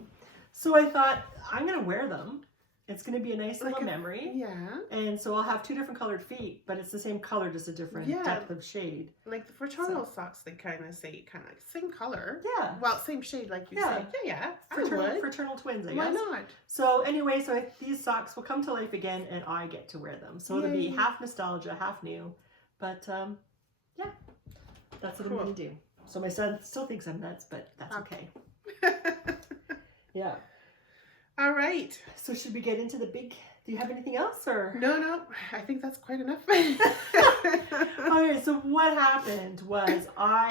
So I thought, I'm going to wear them. It's going to be a nice little memory. Yeah. And so I'll have 2 different colored feet, but it's the same color, just a different depth of shade. Like the fraternal socks, they kind of say kind of like same color. Yeah. Well, same shade, like you said. Yeah. Fraternal twins, I guess. Why not? So anyway, so these socks will come to life again, and I get to wear them. So it'll be half nostalgia, half new. But yeah, that's what I'm going to do. So my son still thinks I'm nuts, but that's okay. Yeah. All right. So should we get into the big, do you have anything else or? No, I think that's quite enough. Okay, so what happened was I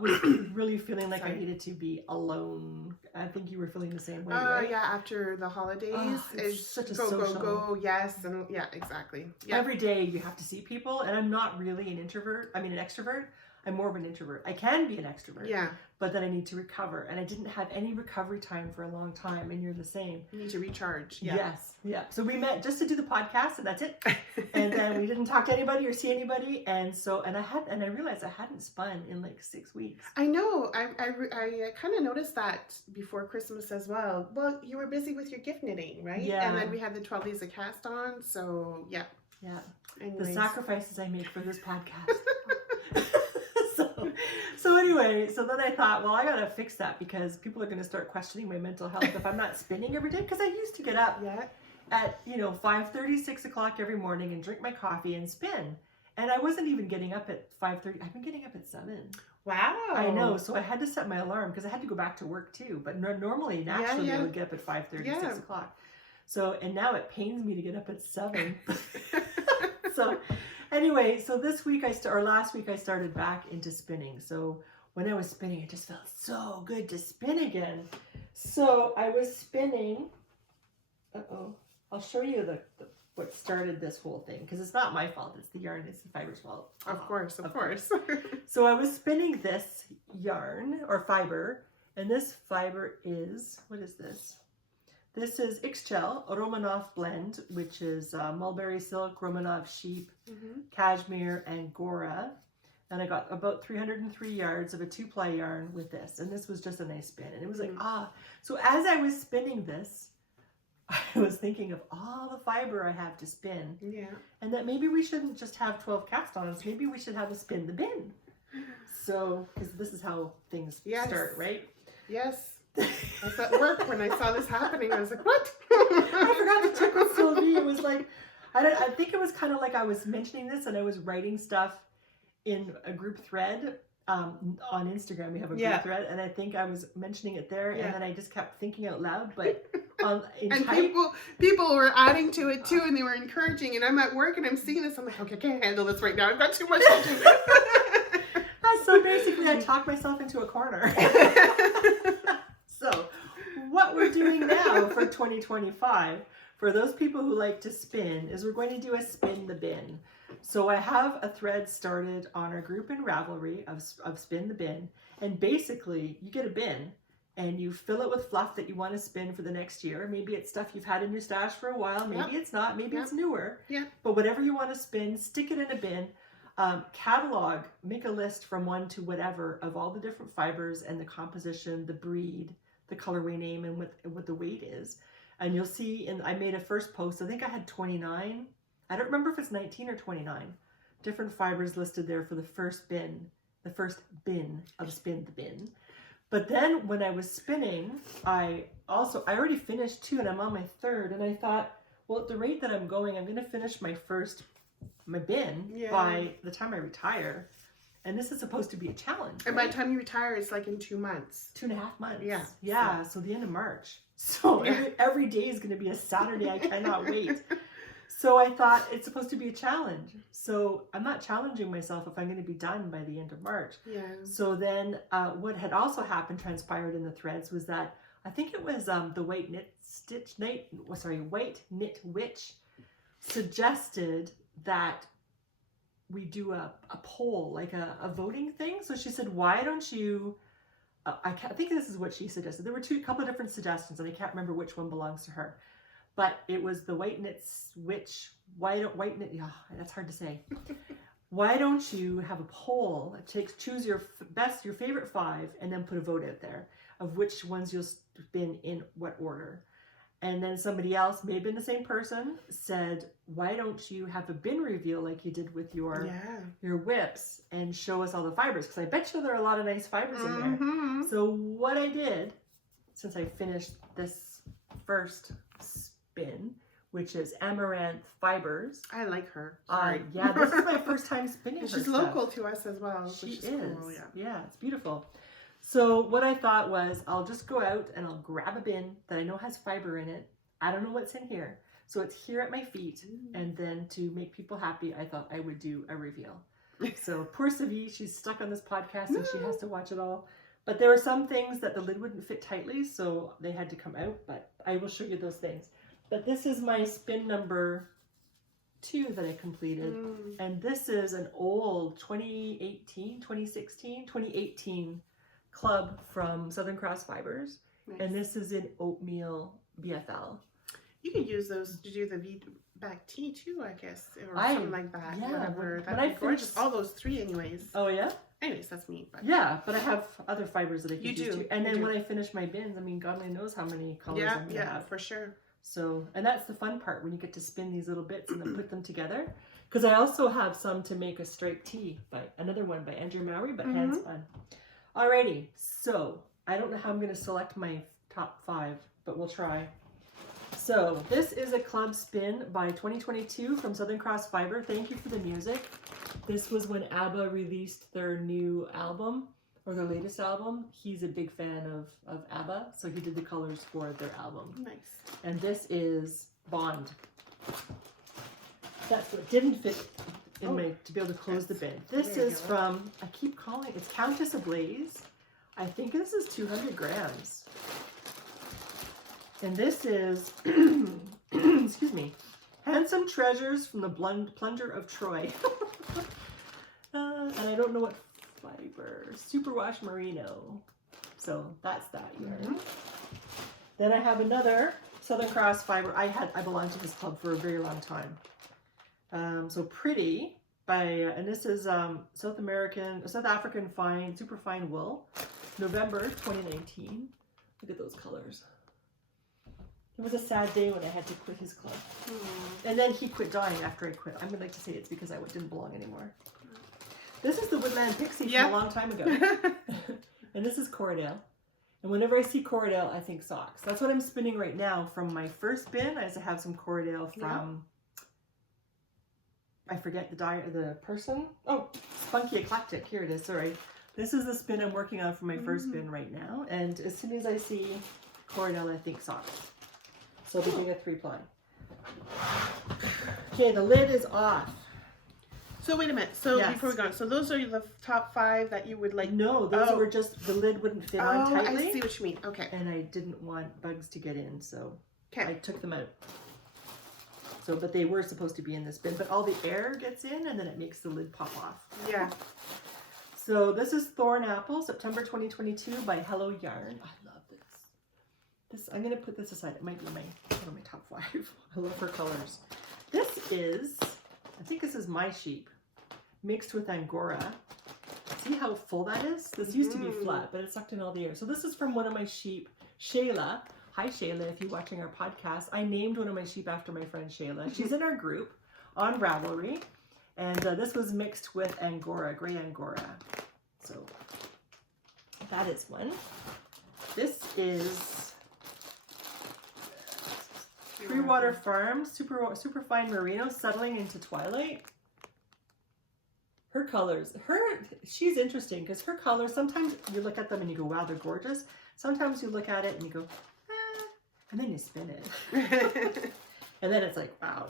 was really feeling like I needed to be alone. I think you were feeling the same way, right? Yeah, after the holidays. It's such a go, social. go, yes, and yeah, exactly. Yeah. Every day you have to see people, and I'm not really an extrovert. I'm more of an introvert. I can be an extrovert. Yeah. But then I need to recover. And I didn't have any recovery time for a long time. And you're the same. You need to recharge. Yeah. Yes. Yeah. So we met just to do the podcast, and that's it. And then we didn't talk to anybody or see anybody. And so, and I realized I hadn't spun in like 6 weeks. I know. I kind of noticed that before Christmas as well. Well, you were busy with your gift knitting, right? Yeah. And then we had the 12 days of cast on. So yeah. Yeah. Anyways. The sacrifices I make for this podcast. So anyway, so then I thought, well, I got to fix that because people are going to start questioning my mental health if I'm not spinning every day. Because I used to get up at, 5:30, 6 o'clock every morning and drink my coffee and spin. And I wasn't even getting up at 5:30. I've been getting up at 7. Wow. I know. So I had to set my alarm because I had to go back to work too. But naturally, I would get up at 5:30, 6 o'clock. So, and now it pains me to get up at 7. So anyway, so last week I started back into spinning. So when I was spinning, it just felt so good to spin again. So I was spinning. I'll show you what started this whole thing because it's not my fault. It's the yarn. It's the fiber's fault. Of course. So I was spinning this yarn or fiber, and this fiber is, what is this? This is Ixchel, a Romanov blend, which is mulberry silk, Romanov sheep, cashmere, and Gora. And I got about 303 yards of a 2-ply yarn with this. And this was just a nice spin. And it was like, So as I was spinning this, I was thinking of all the fiber I have to spin. Yeah. And that maybe we shouldn't just have 12 cast-ons. Maybe we should have a spin the bin. So, because this is how things start, right? Yes. I was at work when I saw this happening. I was like, what? I forgot to check with Sylvie. It was like, I think it was kind of like I was mentioning this and I was writing stuff in a group thread on Instagram. We have a group thread, and I think I was mentioning it there, and then I just kept thinking out loud, but and people were adding to it too, and they were encouraging, and I'm at work and I'm seeing this, I'm like, okay, I can't handle this right now, I've got too much to do. So basically I talked myself into a corner. So what we're doing now for 2025, for those people who like to spin, is we're going to do a spin the bin. So I have a thread started on our group in Ravelry of Spin the Bin, and basically you get a bin and you fill it with fluff that you want to spin for the next year. Maybe it's stuff you've had in your stash for a while, maybe it's not, maybe it's newer. But whatever you want to spin, stick it in a bin, catalog, make a list from 1 to whatever of all the different fibers and the composition, the breed, the colorway name, and what the weight is. And you'll see, and I made a first post, I think I had 29. I don't remember if it's 19 or 29 different fibers listed there for the first bin of Spin the Bin. But then when I was spinning, I already finished 2 and I'm on my 3rd, and I thought, well, at the rate that I'm going, I'm going to finish my bin by the time I retire. And this is supposed to be a challenge. And by the time you retire, it's like in 2 months. 2.5 months. Yeah. Yeah. So the end of March. So every day is going to be a Saturday. I cannot wait. So I thought it's supposed to be a challenge. So I'm not challenging myself if I'm going to be done by the end of March. Yeah. So then what had also transpired in the threads was that I think it was the White Knit Witch suggested that we do a poll, like a voting thing. So she said, why don't you, I think this is what she suggested. There were a couple of different suggestions and I can't remember which one belongs to her. But it was the White Knit Witch, that's hard to say. Why don't you have a poll? Choose your favorite 5 and then put a vote out there of which ones you'll spin in what order. And then somebody else, maybe the same person, said, why don't you have a bin reveal like you did with your whips and show us all the fibers? Because I bet you there are a lot of nice fibers in there. So what I did, since I finished this first spin, which is Amaranth Fibers. I like her. Yeah, this is my first time spinning her She's local to us as well. She is. Cool, yeah, it's beautiful. So what I thought was I'll just go out and I'll grab a bin that I know has fiber in it. I don't know what's in here. So it's here at my feet. And then to make people happy, I thought I would do a reveal. So poor Savi, she's stuck on this podcast and she has to watch it all. But there were some things that the lid wouldn't fit tightly, so they had to come out. But I will show you those things. But this is my spin number 2 that I completed. And this is an old 2018 club from Southern Cross Fibers. Nice. And this is in oatmeal BFL. You could use those to do the back tea too, I guess, or something like that. Yeah, whatever. That'd be gorgeous. All those 3 anyways. Oh yeah? Anyways, that's me. But. Yeah, but I have other fibers that I can use too. And then when I finish my bins, I mean, God only knows how many colors I'm going to have. For sure. So, and that's the fun part when you get to spin these little bits and then put them together. Because I also have some to make a striped tee, another one by Andrew Mowry, but hands fun. Alrighty, so I don't know how I'm going to select my top 5, but we'll try. So this is a club spin by 2022 from Southern Cross Fiber. Thank you for the music. This was when ABBA released their new album, or their latest album. He's a big fan of ABBA, so he did the colors for their album. Nice. And this is Bond. That's what didn't fit in to be able to close the bin. This is from, I keep calling it's Countess Ablaze. I think this is 200 grams. And this is, excuse me, Handsome Treasures from the Plunger of Troy. And I don't know what fiber. Superwash Merino. So that's that yarn. Then I have another Southern Cross Fiber. I belonged to this club for a very long time. So Pretty and this is South African fine, super fine wool, November 2019. Look at those colors. It was a sad day when I had to quit his club. Hmm. And then he quit dyeing after I quit. I would like to say it's because I didn't belong anymore. This is the Woodland Pixie from a long time ago. And this is Corriedale. And whenever I see Corriedale, I think socks. That's what I'm spinning right now from my first bin. I used to have some Corriedale from, I forget the person. Oh, Spunky Eclectic. Here it is. Sorry. This is the spin I'm working on for my first bin right now. And as soon as I see Corriedale, I think socks. So I'll be doing a 3-ply. Okay, the lid is off. So wait a minute. So before we go on, so those are the top 5 that you would like? No, those were just, the lid wouldn't fit on tightly. I see what you mean. Okay. And I didn't want bugs to get in, so I took them out. So, but they were supposed to be in this bin, but all the air gets in and then it makes the lid pop off. Yeah. So this is Thorn Apple, September 2022 by Hello Yarn. I love this. I'm going to put this aside. It might be one of my top 5. I love her colors. This is, I think this is My Sheep mixed with Angora. See how full that is? This used to be flat, but it sucked in all the air. So this is from one of my sheep, Shayla. Hi Shayla, if you're watching our podcast. I named one of my sheep after my friend Shayla. She's in our group on Ravelry. And this was mixed with Angora, gray Angora. So that is one. This is Freewater Farm, super fine merino, settling into twilight. Her colors, she's interesting because her colors, sometimes you look at them and you go, wow, they're gorgeous. Sometimes you look at it and you go, and then you spin it. And then it's like, wow.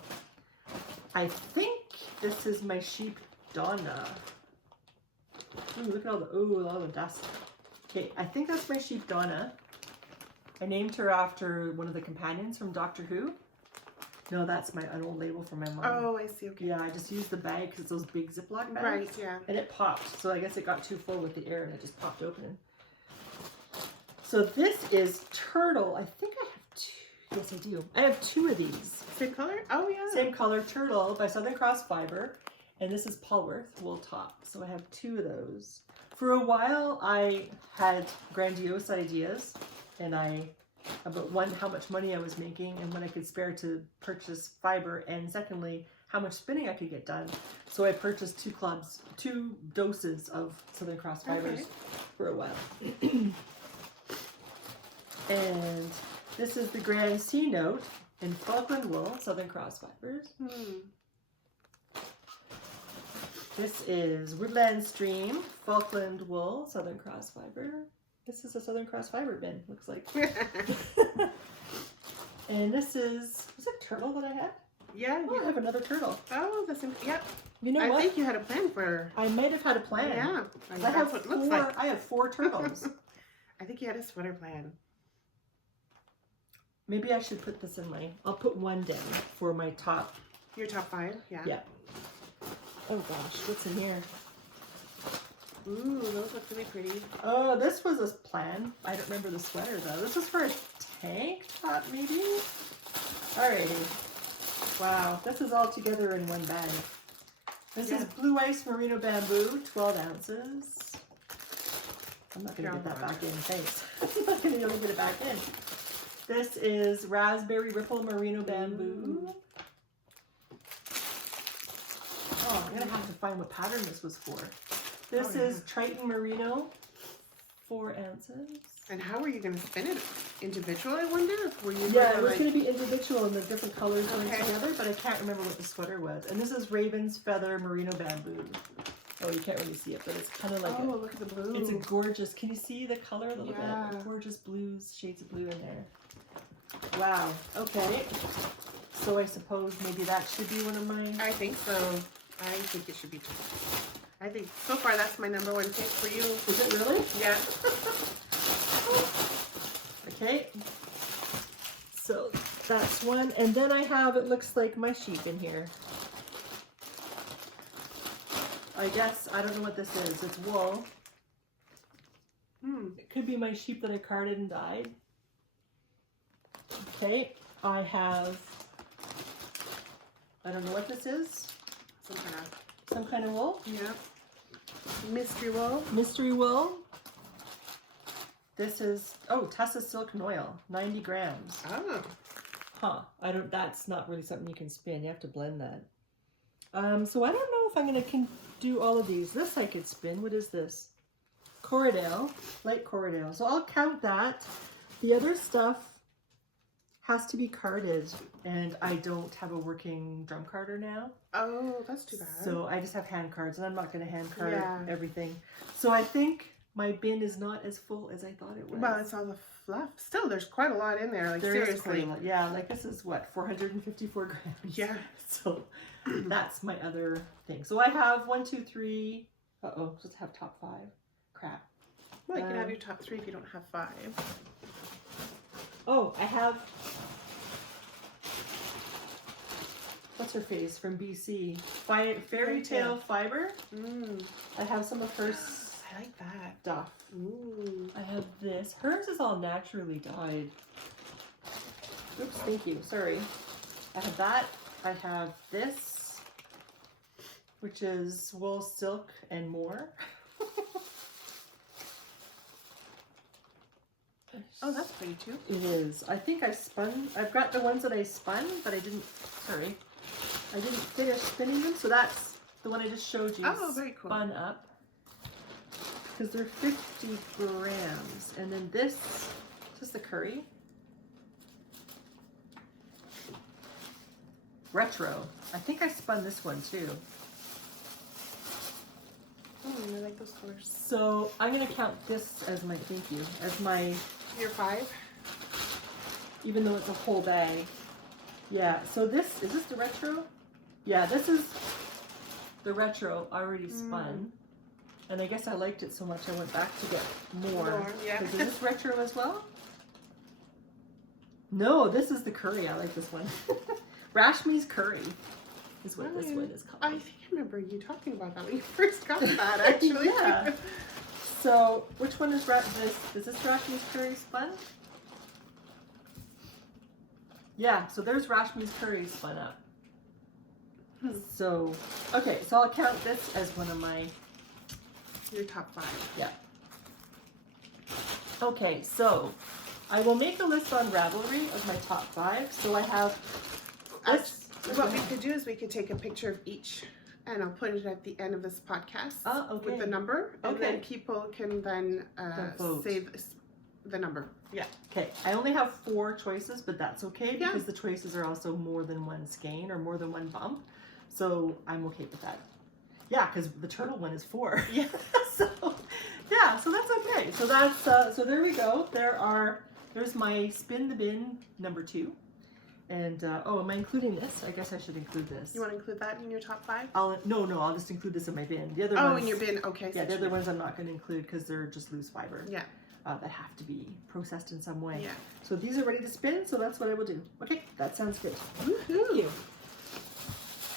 I think this is my sheep Donna. Ooh, look at all the dust. Okay, I think that's my sheep Donna. I named her after one of the companions from Doctor Who. No, that's an old label for my mom. Oh, I see. Okay. Yeah, I just used the bag because it's those big Ziploc bags. Right, yeah. And it popped. So I guess it got too full with the air and it just popped open. So this is Turtle. I think I have 2. Yes, I do. I have 2 of these. Same color? Oh, yeah. Same color, Turtle by Southern Cross Fiber. And this is Polworth wool top. So I have 2 of those. For a while, I had grandiose ideas. And about one, how much money I was making and when I could spare to purchase fiber, and secondly, how much spinning I could get done. So I purchased 2 doses of Southern Cross Fibers for a while. And this is the Grand C Note in Falkland wool, Southern Cross Fibers. This is Woodland Stream, Falkland wool, Southern Cross Fiber. This is a Southern Cross Fiber bin, looks like. And this was it Turtle that I had? Yeah. Oh, I have another Turtle. Oh, that's yeah. You know what? I think you had a plan for. I might have had a plan. Yeah. I have what it looks like. I have 4 turtles. I think you had a sweater plan. Maybe I should put this in I'll put 1 down for my top. Your top 5? Yeah. Yeah. Oh gosh, what's in here? Ooh, those look really pretty. Oh, this was a plan. I don't remember the sweater though. This was for a tank top, maybe? Alrighty. Wow, this is all together in 1 bag. This is Blue Ice Merino Bamboo, 12 ounces. I'm not going to get that back in, thanks. I'm not going to be able to get it back in. This is Raspberry Ripple Merino Bamboo. Oh, I'm going to have to find what pattern this was for. This is Triton Merino, 4 ounces. And how were you going to spin it? Individual, I wonder? Were you it was going to be individual and the different colors going together, but I can't remember what the sweater was. And this is Raven's Feather Merino Bamboo. Oh, you can't really see it, but it's kind of like look at the blue. It's a gorgeous, can you see the color a little Yeah. bit? Gorgeous blues, shades of blue in there. Wow, okay. So I suppose maybe that should be one of mine. I think so. I think it should be 2. I think so far that's my #1 pick for you. Is it really? Yeah. Okay. So that's one. And then I have, it looks like my sheep in here. I guess, I don't know what this is. It's wool. It could be my sheep that I carded and dyed. Okay. I have, I don't know what this is. Some kind of wool. Yeah. Mystery wool. Mystery wool. This is, Tessa Silk and Oil, 90 grams. Oh. That's not really something you can spin. You have to blend that. So I don't know if I'm going to do all of these. This I could spin. What is this? Corridale, light Corridale. So I'll count that. The other stuff has to be carded, and I don't have a working drum carder now. Oh, that's too bad. So I just have hand cards, and I'm not going to hand card everything. So I think my bin is not as full as I thought it was. Well, it's all the fluff. Still, there's quite a lot in there. Like, There is seriously. quite a lot. Yeah, like this is what, 454 grams. Yeah. So that's my other thing. So I have 1, 2, 3. Just have top 5. Crap. Well, you can have your top 3 if you don't have 5. Oh, I have. What's her face from BC? Fairy Tale Fiber. I have some of her I like that. stuff. Ooh. I have this. Hers is all naturally dyed. Oops, thank you. Sorry. I have that. I have this, which is wool, silk, and more. Oh, that's pretty too. It is. I think I've got the ones that I spun, but I didn't finish spinning them. So that's the one I just showed you. Oh, very cool. Spun up. Because they're 50 grams. And then this, is this the curry? Retro. I think I spun this one too. Oh, I like those colors. So I'm going to count this as my, Your 5? even though it's a whole bag. Yeah, so is this the retro? Yeah, this is the retro already spun. And I guess I liked it so much I went back to get more. Yeah. Is this retro as well? No, this is the curry. I like this one. Rashmi's curry is what this one is called. I think I remember you talking about that when you first got that, actually. Yeah. So, which one is this? Is this Rashmi's curry spun? Yeah, so there's Rashmi's curry spun up. So, okay, so I'll count this as one of my... Your top 5. Yeah. Okay, so I will make a list on Ravelry of my top 5. So I have this. What we could do is we could take a picture of each, and I'll put it at the end of this podcast Okay. with the number, and Okay. then people can then vote. say the number. Yeah. Okay, I only have 4 choices, but that's okay Yeah. because the choices are also more than one skein or more than one bump. So I'm okay with that. Yeah, because the turtle one is 4. Yeah. So that's okay. So that's so there we go. There's my spin the bin number 2. And am I including this? I guess I should include this. You want to include that in your top 5? I'll just include this in my bin. The other Oh, ones, in your bin. Okay. Yeah, the other ones I'm not going to include because they're just loose fiber. Yeah. That have to be processed in some way. Yeah. So these are ready to spin, so that's what I will do. Okay, that sounds good. Woohoo! Thank you.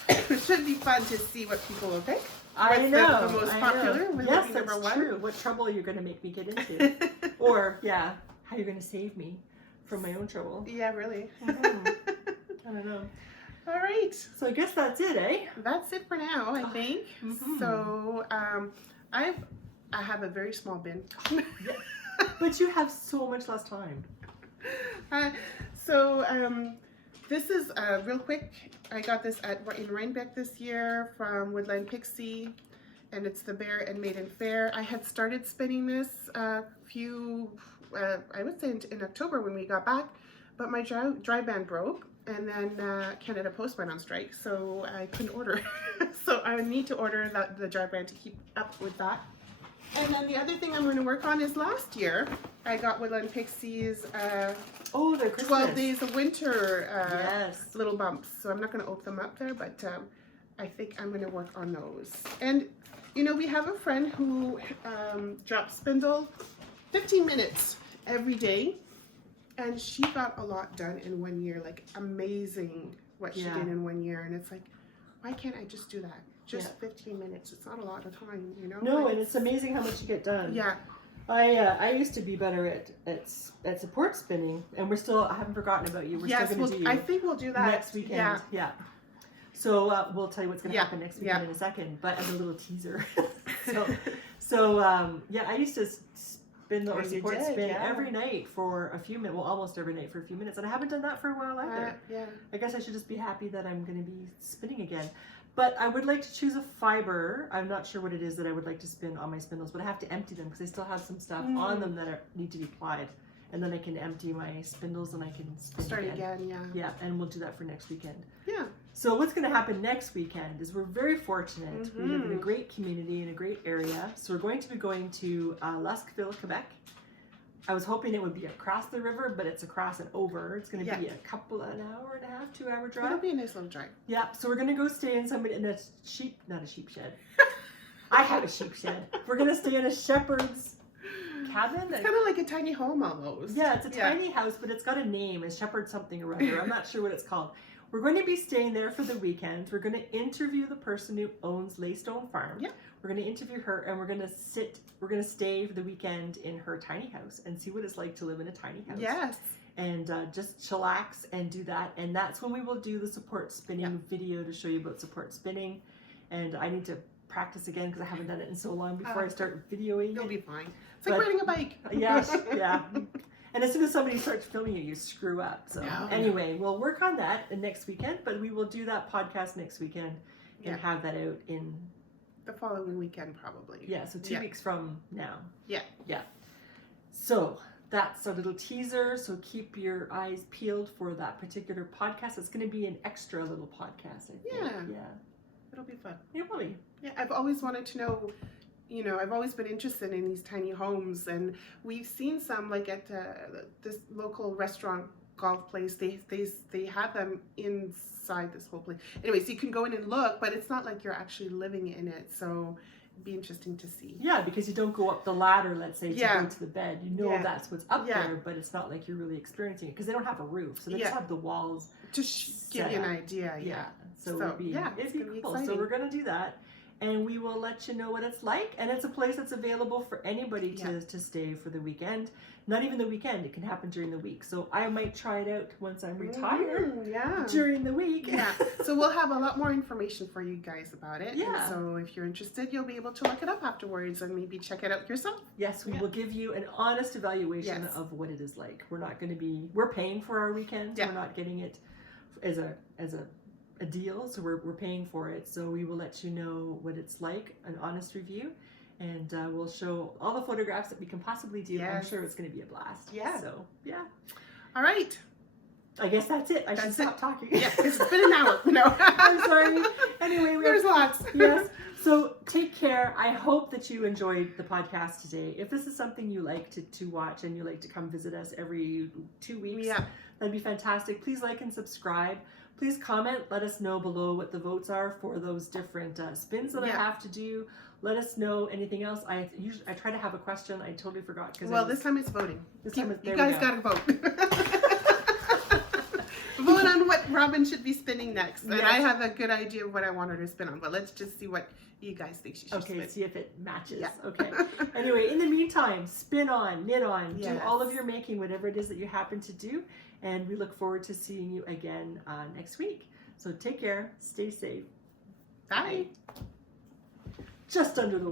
It should be fun to see what people will pick. I What's know. the most I popular? know. Would Yes, be that's number 1? true. What trouble you're going to make me get into. Or, yeah, how you're going to save me from my own trouble. Yeah, really. Mhm. I don't know. All right. So I guess that's it, eh? That's it for now, I think. Mhm. So I have a very small bin. But you have so much less time. This is real quick. I got this in Rhinebeck this year from Woodland Pixie, and it's the Bear and Maiden Fair. I had started spinning this I would say in October when we got back, but my dry band broke, and then Canada Post went on strike, so I couldn't order. So I need to order the dry band to keep up with that. And then the other thing I'm going to work on is last year I got Woodland Pixie's The 12 Christmas. Days of Winter Yes. little bumps. So I'm not going to open them up there, but I think I'm going to work on those. And, you know, we have a friend who drops spindle 15 minutes every day. And she got a lot done in 1 year, like amazing what she did in 1 year. And it's like, why can't I just do that? Just 15 minutes. It's not a lot of time, you know? No, and it's amazing how much you get done. Yeah. I used to be better at support spinning, and I haven't forgotten about you. We're still going to do I think we'll do that next weekend. Yeah. So we'll tell you what's going to happen next weekend in a second, but as a little teaser. I used to spindle or You support did, spin yeah. every night for a few minutes. Well, almost every night for a few minutes, and I haven't done that for a while either. Yeah. I guess I should just be happy that I'm going to be spinning again. But I would like to choose a fiber. I'm not sure what it is that I would like to spin on my spindles, but I have to empty them because I still have some stuff on them that need to be plied. And then I can empty my spindles and I can spin Start again, yeah. Yeah, and we'll do that for next weekend. Yeah. So what's going to happen next weekend is we're very fortunate. We live in a great community in a great area. So we're going to be going to Lusqueville, Quebec. I was hoping it would be across the river, but it's across and over. It's going to be an hour and a half, 2 hour drive. It'll be a nice little drive. Yeah, so we're going to go stay in not a sheep shed. I have a sheep shed. We're going to stay in a shepherd's cabin. It's kind of like a tiny home almost. Yeah, it's a tiny house, but it's got a name, a shepherd something or other. I'm not sure what it's called. We're going to be staying there for the weekend. We're going to interview the person who owns Laystone Farm. Yeah. We're going to interview her, and we're going to stay for the weekend in her tiny house and see what it's like to live in a tiny house. Yes. And just chillax and do that. And that's when we will do the support spinning video to show you about support spinning. And I need to practice again because I haven't done it in so long before I start videoing You'll it. be fine. It's like riding a bike. Yeah. And as soon as somebody starts filming you screw up. So anyway, we'll work on that next weekend, but we will do that podcast next weekend and have that out in the following weekend probably. Yeah, so 2 weeks from now. Yeah. So that's a little teaser. So keep your eyes peeled for that particular podcast. It's going to be an extra little podcast, I think. Yeah. It'll be fun. It will be. Yeah, I've always wanted to know, I've always been interested in these tiny homes, and we've seen some like at this local restaurant golf place. They have them inside this whole place. Anyway, so you can go in and look, but it's not like you're actually living in it. So it'd be interesting to see. Yeah, because you don't go up the ladder, let's say, to go to the bed. That's what's up there, but it's not like you're really experiencing it because they don't have a roof, so they just have the walls. Just give you an idea. Yeah. So it'd be cool. Exciting. So we're gonna do that. And we will let you know what it's like. And it's a place that's available for anybody to stay for the weekend. Not even the weekend. It can happen during the week. So I might try it out once I'm retired during the week. Yeah. So we'll have a lot more information for you guys about it. Yeah. And so if you're interested, you'll be able to look it up afterwards and maybe check it out yourself. Yes, we will give you an honest evaluation of what it is like. We're not going to be, we're paying for our weekends. We're not getting it as a deal, so we're paying for it, so we will let you know what it's like, an honest review, and we'll show all the photographs that we can possibly do. I'm sure it's going to be a blast. So all right, I guess that's it. I should stop talking. It's been an hour. No, I'm sorry. Anyway, there's lots. So take care. I hope that you enjoyed the podcast today. If this is something you like to watch and you like to come visit us every 2 weeks, that'd be fantastic. Please like and subscribe. Please comment. Let us know below what the votes are for those different spins that I have to do. Let us know anything else. I try to have a question. I totally forgot. This time it's voting. You guys got to vote. Vote on what Robin should be spinning next. And I have a good idea of what I want her to spin on. But let's just see what you guys think she should spin. See if it matches. Okay. Anyway, in the meantime, spin on, knit on, do all of your making, whatever it is that you happen to do. And we look forward to seeing you again next week. So take care. Stay safe. Bye. Just under the